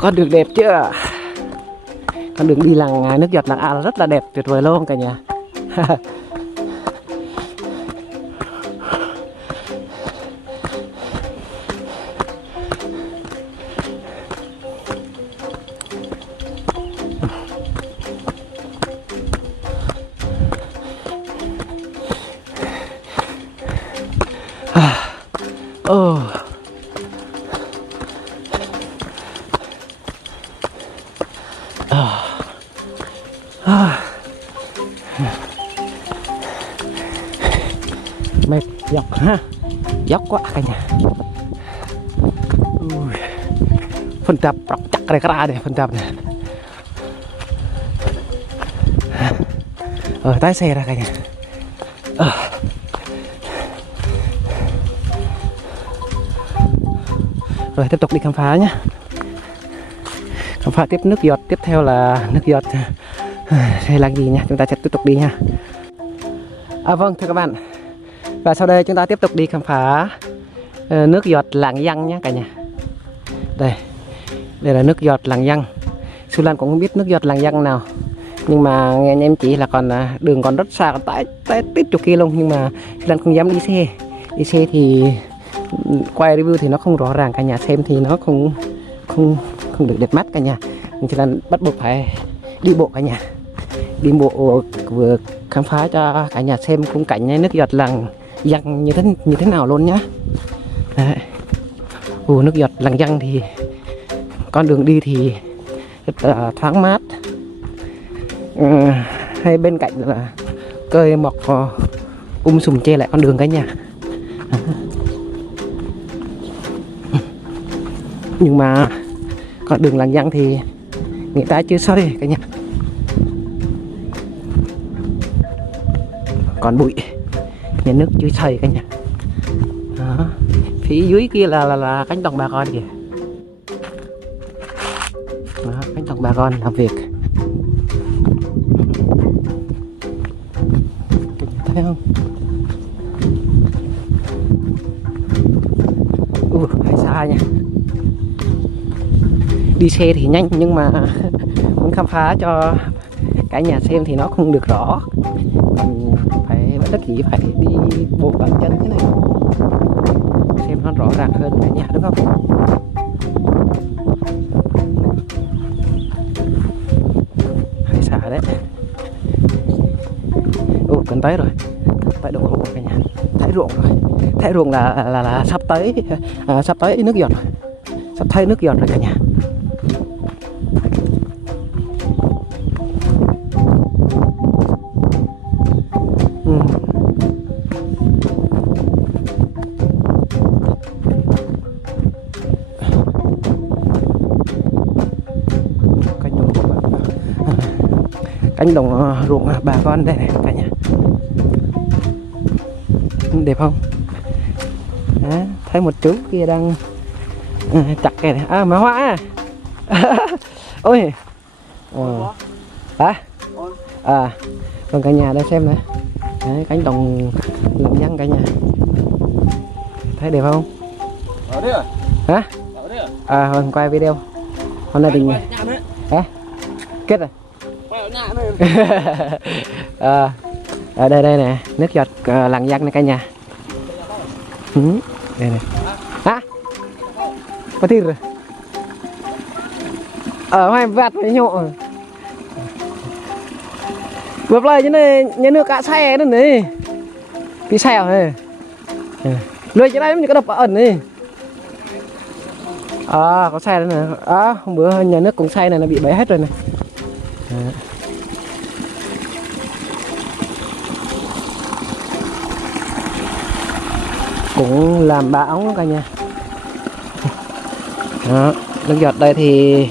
Con đường đẹp chưa? Con đường đi làng nước giọt làng ao rất là đẹp, tuyệt vời luôn cả nhà. Mệt dọc ha, dốc quá cả nhà. Phân tập chắc này ra này, phân tập này. Tái xe ra cả nhà. Rồi tiếp tục đi khám phá nhé. Khám phá tiếp nước giọt, tiếp theo là nước giọt hay là gì nha, chúng ta sẽ tiếp tục đi nha. Vâng thưa các bạn, và sau đây chúng ta tiếp tục đi khám phá nước giọt làng Giang nhé cả nhà. Đây là nước giọt làng Giang. Su Lan cũng không biết nước giọt làng Giang nào, nhưng mà nghe anh em chỉ là còn đường còn rất xa, còn tới tít chục kia luôn, nhưng mà Su Lan không dám đi xe. Đi xe thì quay review thì nó không rõ ràng cả nhà, xem thì nó không được đẹp mắt cả nhà, nên Su Lan bắt buộc phải đi bộ cả nhà. Đi bộ vừa khám phá cho cả nhà xem khung cảnh nước giọt làng Giang như thế nào luôn nhá. Đấy. Nước giọt làng Giang thì con đường đi thì rất là thoáng mát. Hay bên cạnh là cây mọc sùm che lại con đường cả nhà. Nhưng mà con đường làng Giang thì người ta chưa xây cả nhà, còn bụi, nhà nước chưa xây cả nhà. Đó. Phía dưới kia là cánh đồng bà con kìa. Đó, cánh đồng bà con làm việc. Thấy không? Hay xa nha. Đi xe thì nhanh nhưng mà muốn khám phá cho cả nhà xem thì nó không được rõ, còn phải bất đắc dĩ phải đi bộ bằng chân thế này xem nó rõ ràng hơn cả nhà, đúng không? Hay xả đấy. Ồ, gần tới rồi, tại độ ruộng cả nhà, thấy ruộng rồi, thấy ruộng là sắp tới sắp tới nước giọt rồi, sắp thấy nước giọt rồi cả nhà. Cánh đồng ruộng bà con đây này cả nhà, đẹp không? Đó, thấy một chú kia đang chặt cây này, mà hoa ôi hả? Còn cả nhà đây xem này. Đấy, cánh đồng lộng vắng cả nhà, thấy đẹp không? Hả? Mình quay video hôm nay thì kết rồi. Ở đây nè, nước giọt làng giang này cả nhà. Đây này. Có thịt rồi. Ở ngoài vạt với nhộ. Vượt lại chứ này, nhà nước cả xe nữa này. Cái xe này. Lưới trên đây mình có đập ẩn này. Có xe nữa nè. Hôm bữa nhà nước cũng xe này nó bị bể hết rồi này. Cũng làm ba ống cả nhà. Đó, nước giọt đây thì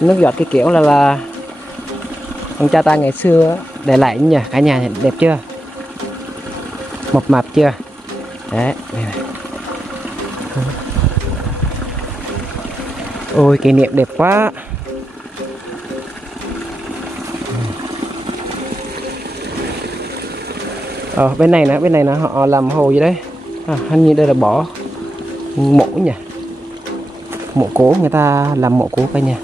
nước giọt cái kiểu là ông cha ta ngày xưa để lại nhỉ cả nhà, đẹp chưa, mộc mạp chưa đấy. Ôi kỷ niệm đẹp quá. Bên này nó họ làm hồ gì đấy, hình như đây là bỏ mộ nhỉ, mộ cố, người ta làm mộ cố cả nhà.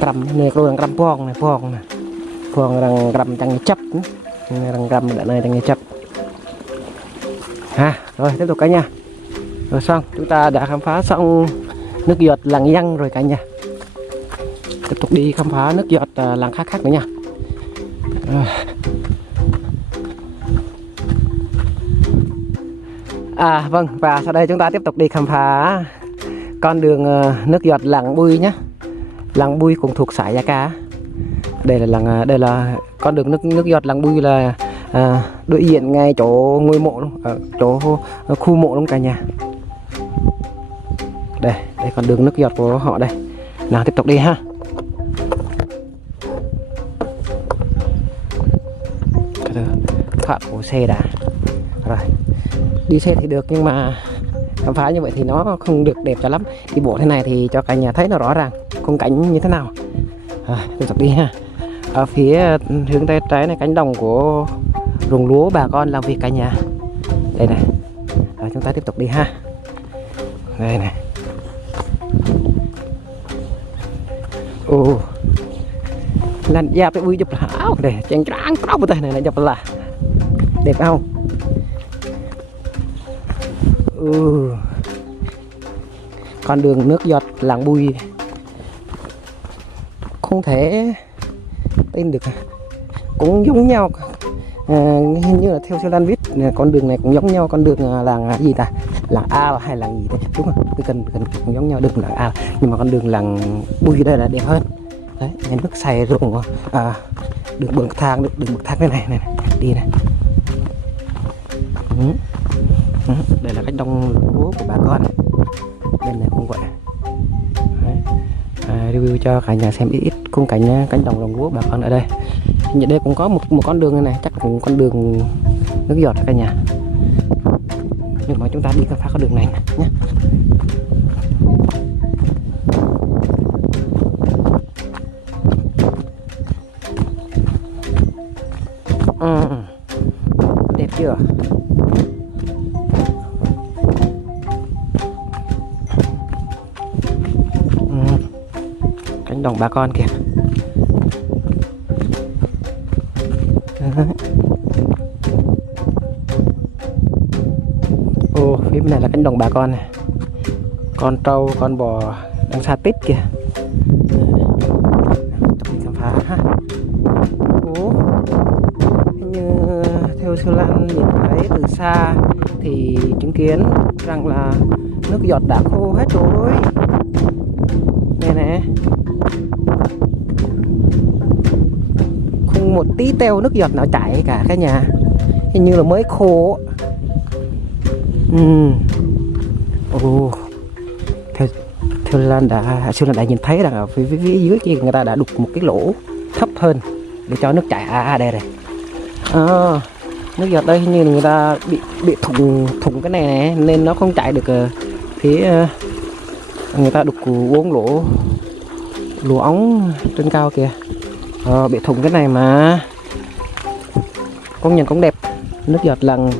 Cầm này luôn là cầm phong này, phong rằng cầm chẳng chấp, rằng cầm ở này chẳng chấp. Rồi tiếp tục cả nhà. Rồi xong, chúng ta đã khám phá xong nước giọt làng Giang rồi cả nhà. Tiếp tục đi khám phá nước giọt làng khác nữa nha. Vâng, và sau đây chúng ta tiếp tục đi khám phá con đường nước giọt làng Bui nhé. Làng Bui cũng thuộc xã Gia Ca. Đây là con đường nước giọt làng Bui, là đối diện ngay chỗ ngôi mộ luôn, ở chỗ khu mộ luôn cả nhà. Đây con đường nước giọt của họ đây. Nào tiếp tục đi ha. Thoát của xe đã. Rồi. Đi xe thì được nhưng mà khám phá như vậy thì nó không được đẹp cho lắm. Đi bộ thế này thì cho cả nhà thấy nó rõ ràng khung cảnh như thế nào. Tiếp tục đi ha. Ở phía hướng tay trái này cánh đồng của ruộng lúa bà con làm việc cả nhà. Đây này. Rồi chúng ta tiếp tục đi ha. Đây này. Lan gia phải bui chụp hảo để chàng tráng có một tay này chụp là đẹp không? Con đường nước giọt làng Bui không thể tin được, cũng giống nhau, hình như là theo Lan viết con đường này cũng giống nhau, con đường làng gì ta, làng A hay làng gì đấy, đúng không? Cần cũng giống nhau, đường làng A nhưng mà con đường làng Bui đây là đẹp hơn. Đấy, nhà nước xài ruộng, đường bậc thang thế này đi này. Đây là cánh đồng lúa của bà con, bên này cũng vậy. Review cho cả nhà xem ít khung cảnh cánh đồng lúa bà con ở đây. Như đây cũng có một con đường này, chắc cũng con đường nước giọt cả nhà, nhưng mà chúng ta đi khám phá con đường này nhé. Đẹp chưa? Cánh đồng bà con kìa. Ồ, phía bên này là cánh đồng bà con này, con trâu con bò đang xa tít kìa. Đi khám phá ha. Ồ, như theo Sư Lan nhìn thấy từ xa thì chứng kiến rằng là nước giọt đã khô hết rồi. Đây nè, không một tí teo nước giọt nào chảy cả cả nhà, hình như là mới khô. Ồ, theo Sư Lan đã nhìn thấy rằng ở phía dưới kia người ta đã đục một cái lỗ thấp hơn để cho nước chảy. Đây đây. Nước giọt đây hình như người ta bị thủng cái này nè, nên nó không chảy được phía người ta đục 4 lỗ ống trên cao kìa. Bị thủng cái này mà công nhận cũng đẹp, nước giọt lằn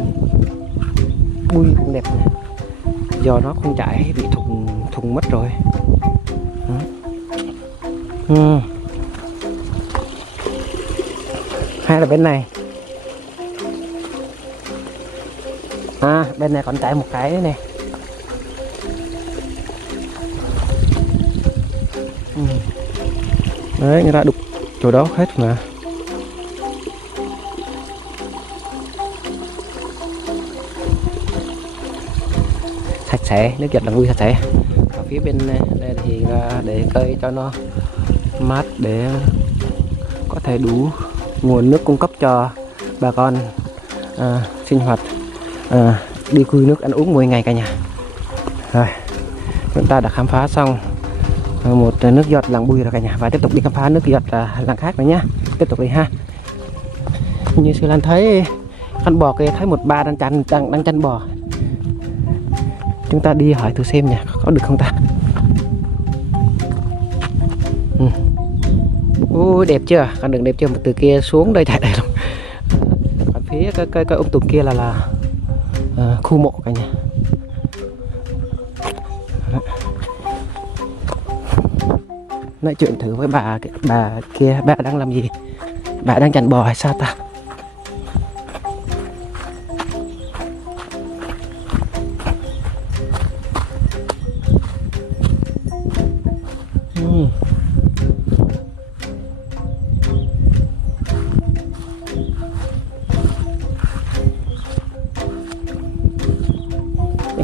bui cũng đẹp này. Do nó không chảy bị thủng mất rồi. Hay là bên này, bên này còn chảy một cái nữa này. Đấy, người ta đục chỗ đó hết mà. Sạch sẽ, nước giọt là vui sạch sẽ. Ở phía bên đây thì là để cây cho nó mát để có thể đủ nguồn nước cung cấp cho bà con sinh hoạt, đi cùi nước ăn uống mỗi ngày cả nhà. Rồi, chúng ta đã khám phá xong một nước giọt làng Bùi rồi cả nhà, và tiếp tục đi khám phá nước giọt làng khác nữa nhá. Tiếp tục đi ha. Như Sư Lan thấy con bò kia, thấy một ba đang chăn bò. Chúng ta đi hỏi thử xem nha, có được không ta? Đẹp chưa? Con đường đẹp chưa? Từ kia xuống đây chạy đây luôn. Còn phía cái ông tùng kia là khu mộ cả nhà. Nói chuyện thử với bà kia, bà đang làm gì? Bà đang chăn bò hay sao ta?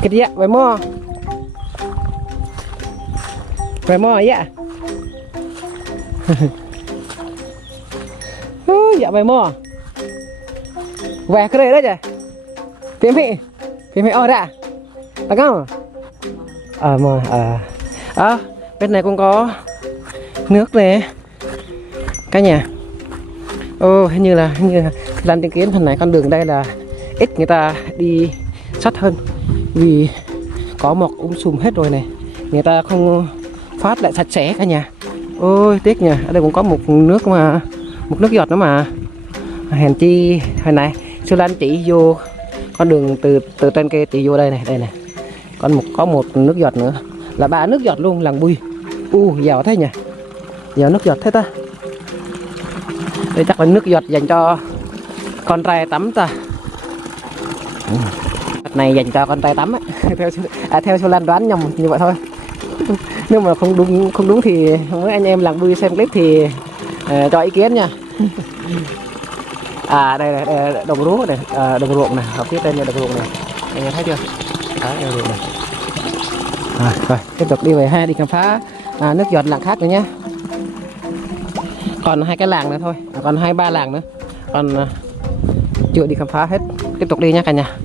Cái gì ạ? Về mò vậy ạ? Dạ về mò về cái đây đấy chứ phim mẹ đã là không? Bên này cũng có nước này cả nhà. Hình như là Lan chứng kiến phần này con đường đây là ít người ta đi sát hơn, vì có mọc sùm hết rồi này, người ta không phát lại sạch sẽ cả nhà. Ôi tiếc nhỉ, ở đây cũng có một nước giọt nữa mà. Hèn chi hồi này Sư Lan chỉ vô con đường từ trên kia chỉ vô đây này. Có một nước giọt nữa, là 3 nước giọt luôn làng Bùi. Giàu thế nhỉ, giàu nước giọt thế ta. Đây chắc là nước giọt dành cho con trai tắm ta. Này dành cho con trai tắm ấy. Theo Sư Lan đoán nhầm như vậy thôi. Nếu mà không đúng thì mấy anh em làng Bùi xem clip thì cho ý kiến nha. Đây đồng lúa này, đồng ruộng này, ở phía trên là đồng ruộng này, anh em thấy chưa? Đó, đồng ruộng này. Rồi tiếp tục đi về ha, đi khám phá nước giọt làng khác nữa nhé. Còn 2 cái làng nữa thôi, còn 2-3 làng nữa, còn chưa đi khám phá hết. Tiếp tục đi nhé cả nhà.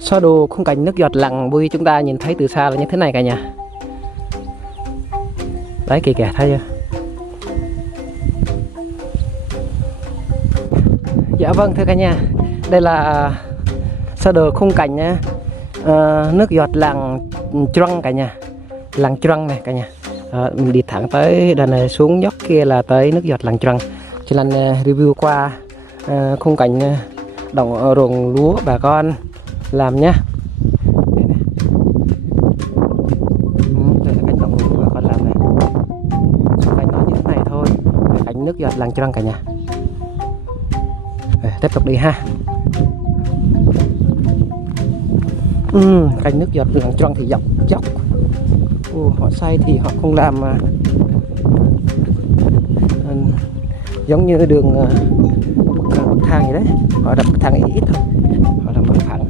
Sơ đồ khung cảnh nước giọt làng Bùi chúng ta nhìn thấy từ xa là như thế này cả nhà. Đấy kìa thấy chưa? Dạ vâng thưa cả nhà, đây là sơ đồ khung cảnh nhá. Nước giọt làng Trăng cả nhà, làng Trăng này cả nhà. Mình đi thẳng tới đằng này, xuống dốc kia là tới nước giọt làng Trăng. Chỉ là review qua khung cảnh ruộng lúa bà con làm nhá. nước giọt làng trăng cả nhà. Tiếp tục đi ha. Kênh nước giọt làng trăng thì dọc dốc. Họ xây thì họ không làm giống như đường bậc thang vậy đấy, họ đập bậc thang ít thôi, họ làm bằng thẳng.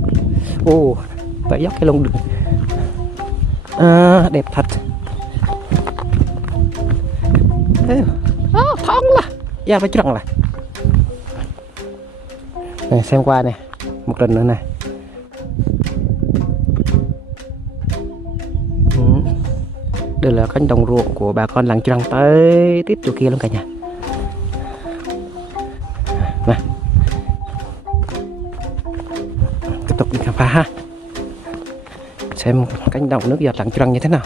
Tại dốc cái lông đường đẹp thật. Thông là ra phải trăng là này, xem qua này một lần nữa này. Đây là cánh đồng ruộng của bà con làng Trăng tới tiếp chỗ kia luôn cả nhà. Này, tiếp tục đi khám phá ha, xem cánh đồng nước giọt làng Trăng như thế nào.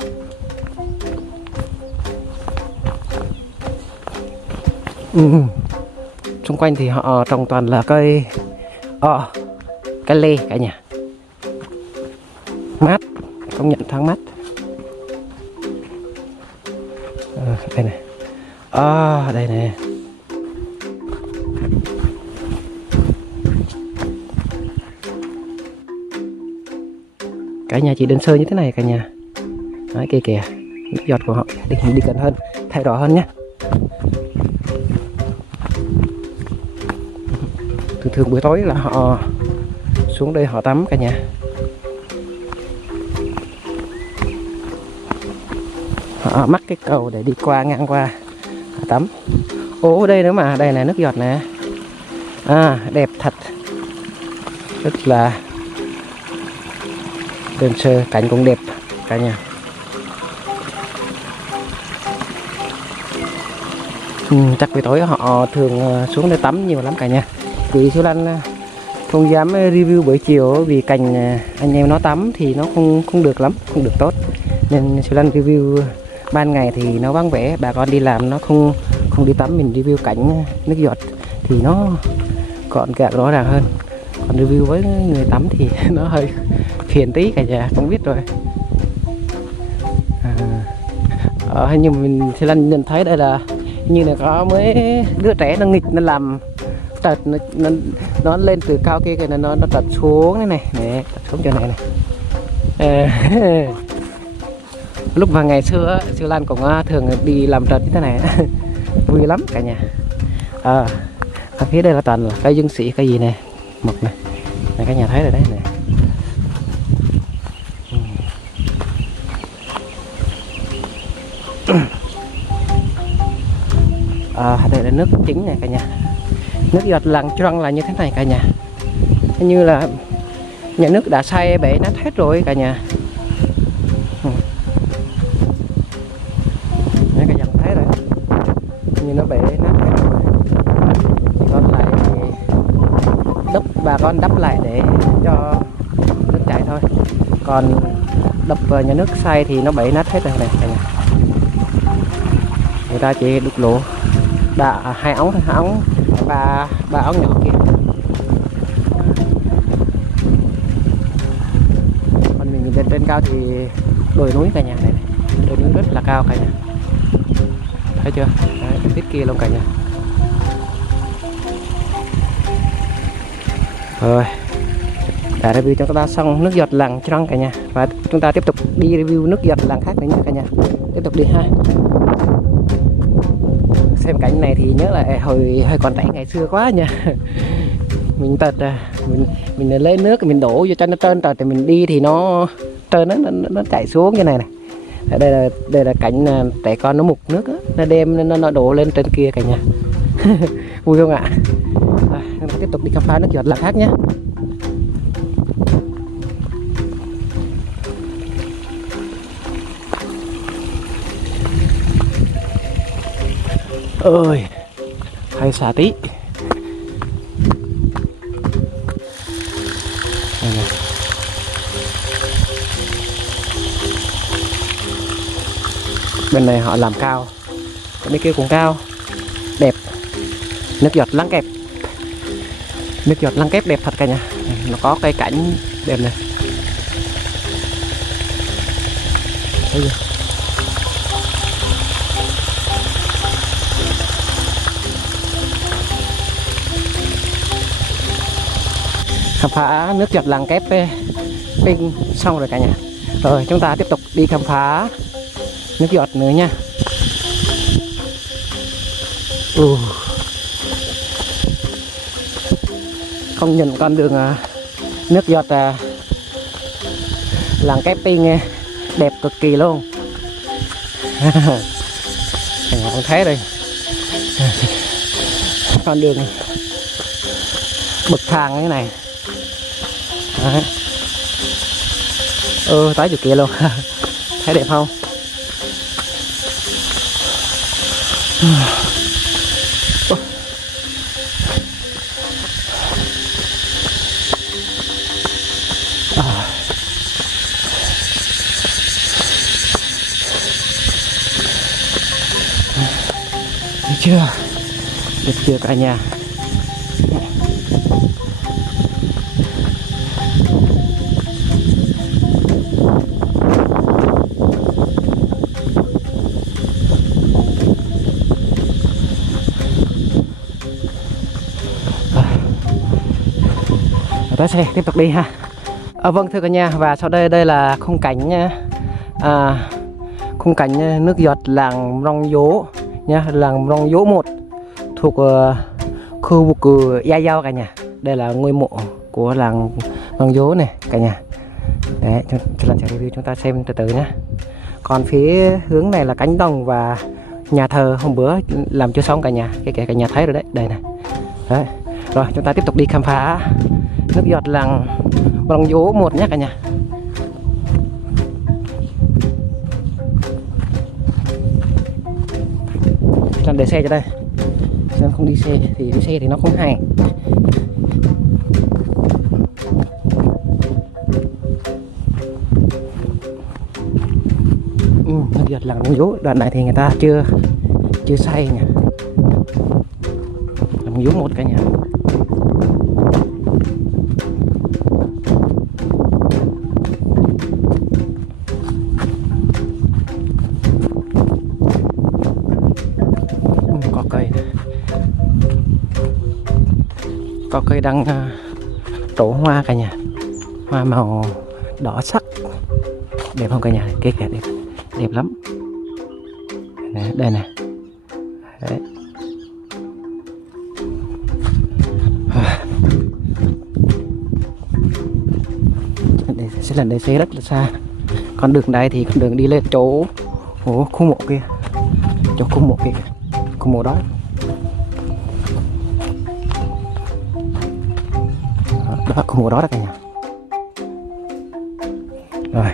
Xung quanh thì họ trồng toàn là cây cây lê cả nhà, mát, công nhận thoáng mát. Đây này, đây này, cả nhà chỉ đơn sơ như thế này cả nhà. Đấy, kìa kìa nước giọt của họ, đi gần hơn, thay rõ hơn nhé. Thường buổi tối là họ xuống đây họ tắm cả nhà. Họ mắc cái cầu để đi qua, ngang qua họ tắm. Đây nữa mà, đây là nước giọt nè. Đẹp thật, rất là đơn sơ, cảnh cũng đẹp cả nhà. Chắc buổi tối họ thường xuống đây tắm nhiều lắm cả nhà. Chị Siêu Lanh không dám review buổi chiều vì cảnh anh em nó tắm thì nó không được lắm, không được tốt, nên Siêu Lanh review ban ngày thì nó vắng vẻ, bà con đi làm nó không đi tắm, mình review cảnh nước giọt thì nó gọn gàng rõ ràng hơn. Còn review với người tắm thì nó hơi phiền tí cả nhà, không biết rồi. Nhưng mình Siêu Lanh nhận thấy đây là như là có mấy đứa trẻ nó nghịch, nó làm trật, nó lên từ cao kia kìa, nó trật xuống này nè, trật xuống chỗ này này. Lúc mà ngày xưa Siêu Lan cũng thường đi làm trật như thế này. Vui lắm cả nhà. Ở phía đây là toàn là cây dương sĩ, cây gì nè, mực này, cả nhà thấy rồi đấy nè. Đây là nước chính này cả nhà. Nước giọt làng Trăng là như thế này cả nhà. Như là nhà nước đã xây bể nát hết rồi cả nhà. Đấy, cả nhà thấy rồi, như nó bể nát hết rồi. Còn lại bà con đắp lại để cho nước chảy thôi. Còn đập nhà nước xây thì nó bể nát hết rồi này cả nhà. Người ta chỉ đục lỗ đã 2 ống thôi, 2 ống, ba ống nhỏ kia. Còn mình nhìn trên cao thì đồi núi cả nhà này, đồi núi rất là cao cả nhà, thấy chưa? Đấy, phía kia luôn cả nhà. Rồi, đã review cho chúng ta xong nước giọt làng Trăng cả nhà, và chúng ta tiếp tục đi review nước giọt làng khác nữa nha cả nhà. Tiếp tục đi ha. Xem cảnh này thì nhớ lại hồi còn trẻ ngày xưa quá nha. Mình tật mình lấy nước mình đổ vô cho nó trơn, rồi thì mình đi thì nó trơn, nó chảy xuống như này này. Đây là cảnh trẻ con nó múc nước á, nó đem nó đổ lên trên kia cả nhà. Vui không ạ? Tiếp tục đi khám phá nước giọt làng khác nhé. Ơi, hay xả tí. Bên này họ làm cao, bên kia cũng cao, đẹp. Nước giọt lăng kẹp, nước giọt lăng kép đẹp thật cả nhà. Nó có cây cảnh đẹp này. Thấy chưa? khám phá nước giọt làng kép Pinh xong rồi cả nhà. Rồi chúng ta tiếp tục đi khám phá nước giọt nữa nha. Không nhận con đường nước giọt làng kép Pinh đẹp cực kỳ luôn. Cả nhà không thấy đây. Con đường bậc thang như thế này. Đấy. Tới chỗ kia luôn. Thấy đẹp không? Được chưa? Được chưa cả nhà? Lái xe tiếp tục đi ha. Vâng thưa cả nhà, và sau đây là khung cảnh khung cảnh nước giọt làng Rong Dố nha, làng Rong Dố 1 thuộc khu vực Gia Giao cả nhà. Đây là ngôi mộ của làng Rong Dố này cả nhà. Đấy, cho lần review chúng ta xem từ từ nhé. Còn phía hướng này là cánh đồng và nhà thờ hôm bữa làm chưa xong cả nhà. Cái cả nhà thấy rồi đấy, đây này. Đấy. Rồi chúng ta tiếp tục đi khám phá nước giọt làng Rong Dố 1 nhé cả nhà. Làm để xe cho đây. Xem không đi xe thì nó không hay. Nước giọt làng Rong Dố đoạn này thì người ta chưa xây nha. Rong Dố 1 cả nhà. Có cây đang trổ hoa cả nhà, hoa màu đỏ sắc, đẹp không cả nhà? Cái kìa đẹp lắm. Đây này. Đấy. Đây sẽ là đây xe rất là xa. Con đường này thì con đường đi lên chỗ khu mộ kia, chỗ khu mộ kia, khu mộ đó. Đó, khu mộ đó đó cả nhà. Rồi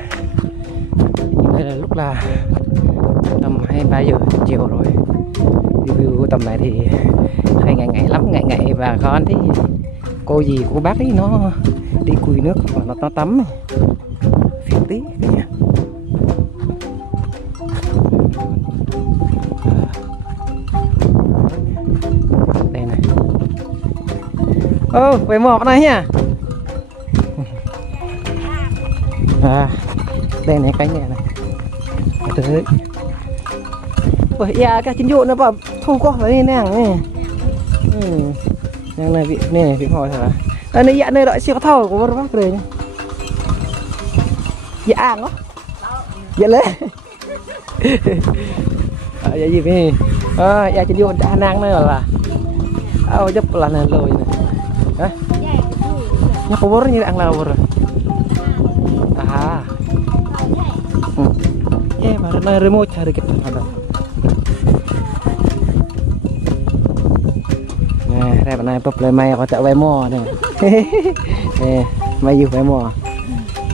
đây là lúc là tầm 23 giờ chiều rồi. Review tầm này thì hay ngại lắm, ngại và con thấy cô gì cô bác ấy nó đi cùi nước và nó tắm phiền tí cả nhà. Đây này. Về mọc này nha. Đây này cái nhà này. Tới. Dạ cái chính vụ nó bảo thu có phải nàng này. Nàng này vị hỏi hả? Này dạ này đợi xe có thầu của bác rồi nhá. Dạ ăn đó. Dạ lấy. Dạ gì vậy? Dạ chính vụ đã nàng này là. Giúp là này rồi này. Hả? Nhá có bố như ăn là bố rồi. Mà nó remote cari kita ada. Nah, đây này problem mày có chạy mo này. Mày về mo.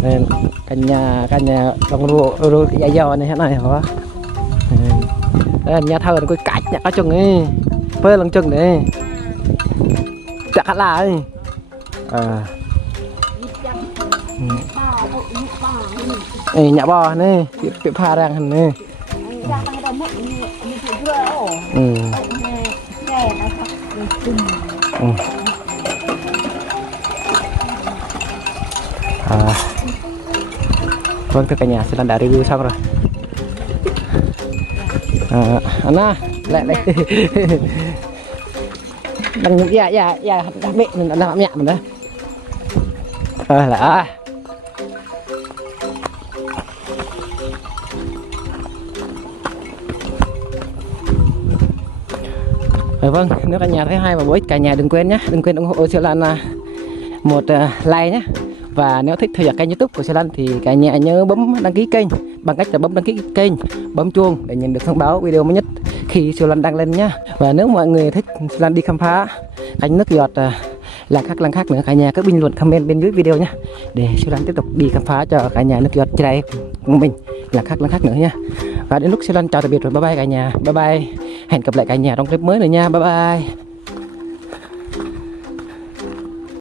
Đây căn nhà trong ru cái giò này thế này hả? Đây nhà thờ nó cạch nhặt ở chừng ấy. Phơi lần chừng này. Chặt là ấy. Nhà bò này, bị pha răng hình này. Vâng thưa cả nhà, sẽ đã review xong rồi. Anna lại đang dạ mẹ mình làm nhẹ mình đấy. là vâng, nếu cả nhà thấy hay và bổ ích, cả nhà đừng quên nhé, đừng quên ủng hộ Siêu Lan một like nhé. Và nếu thích theo dõi kênh YouTube của Siêu Lan thì cả nhà nhớ bấm đăng ký kênh bằng cách là bấm đăng ký kênh, bấm chuông để nhận được thông báo video mới nhất khi Siêu Lan đăng lên nhé. Và nếu mọi người thích Siêu Lan đi khám phá cánh nước giọt làng khác nữa, cả nhà cứ bình luận comment bên dưới video nhé, để Siêu Lan tiếp tục đi khám phá cho cả nhà nước giọt trên đây của mình làng khác nữa nha. Và đến lúc Siêu Lan chào tạm biệt rồi, bye bye cả nhà, bye bye, hẹn gặp lại cả nhà trong clip mới nữa nha, bye bye.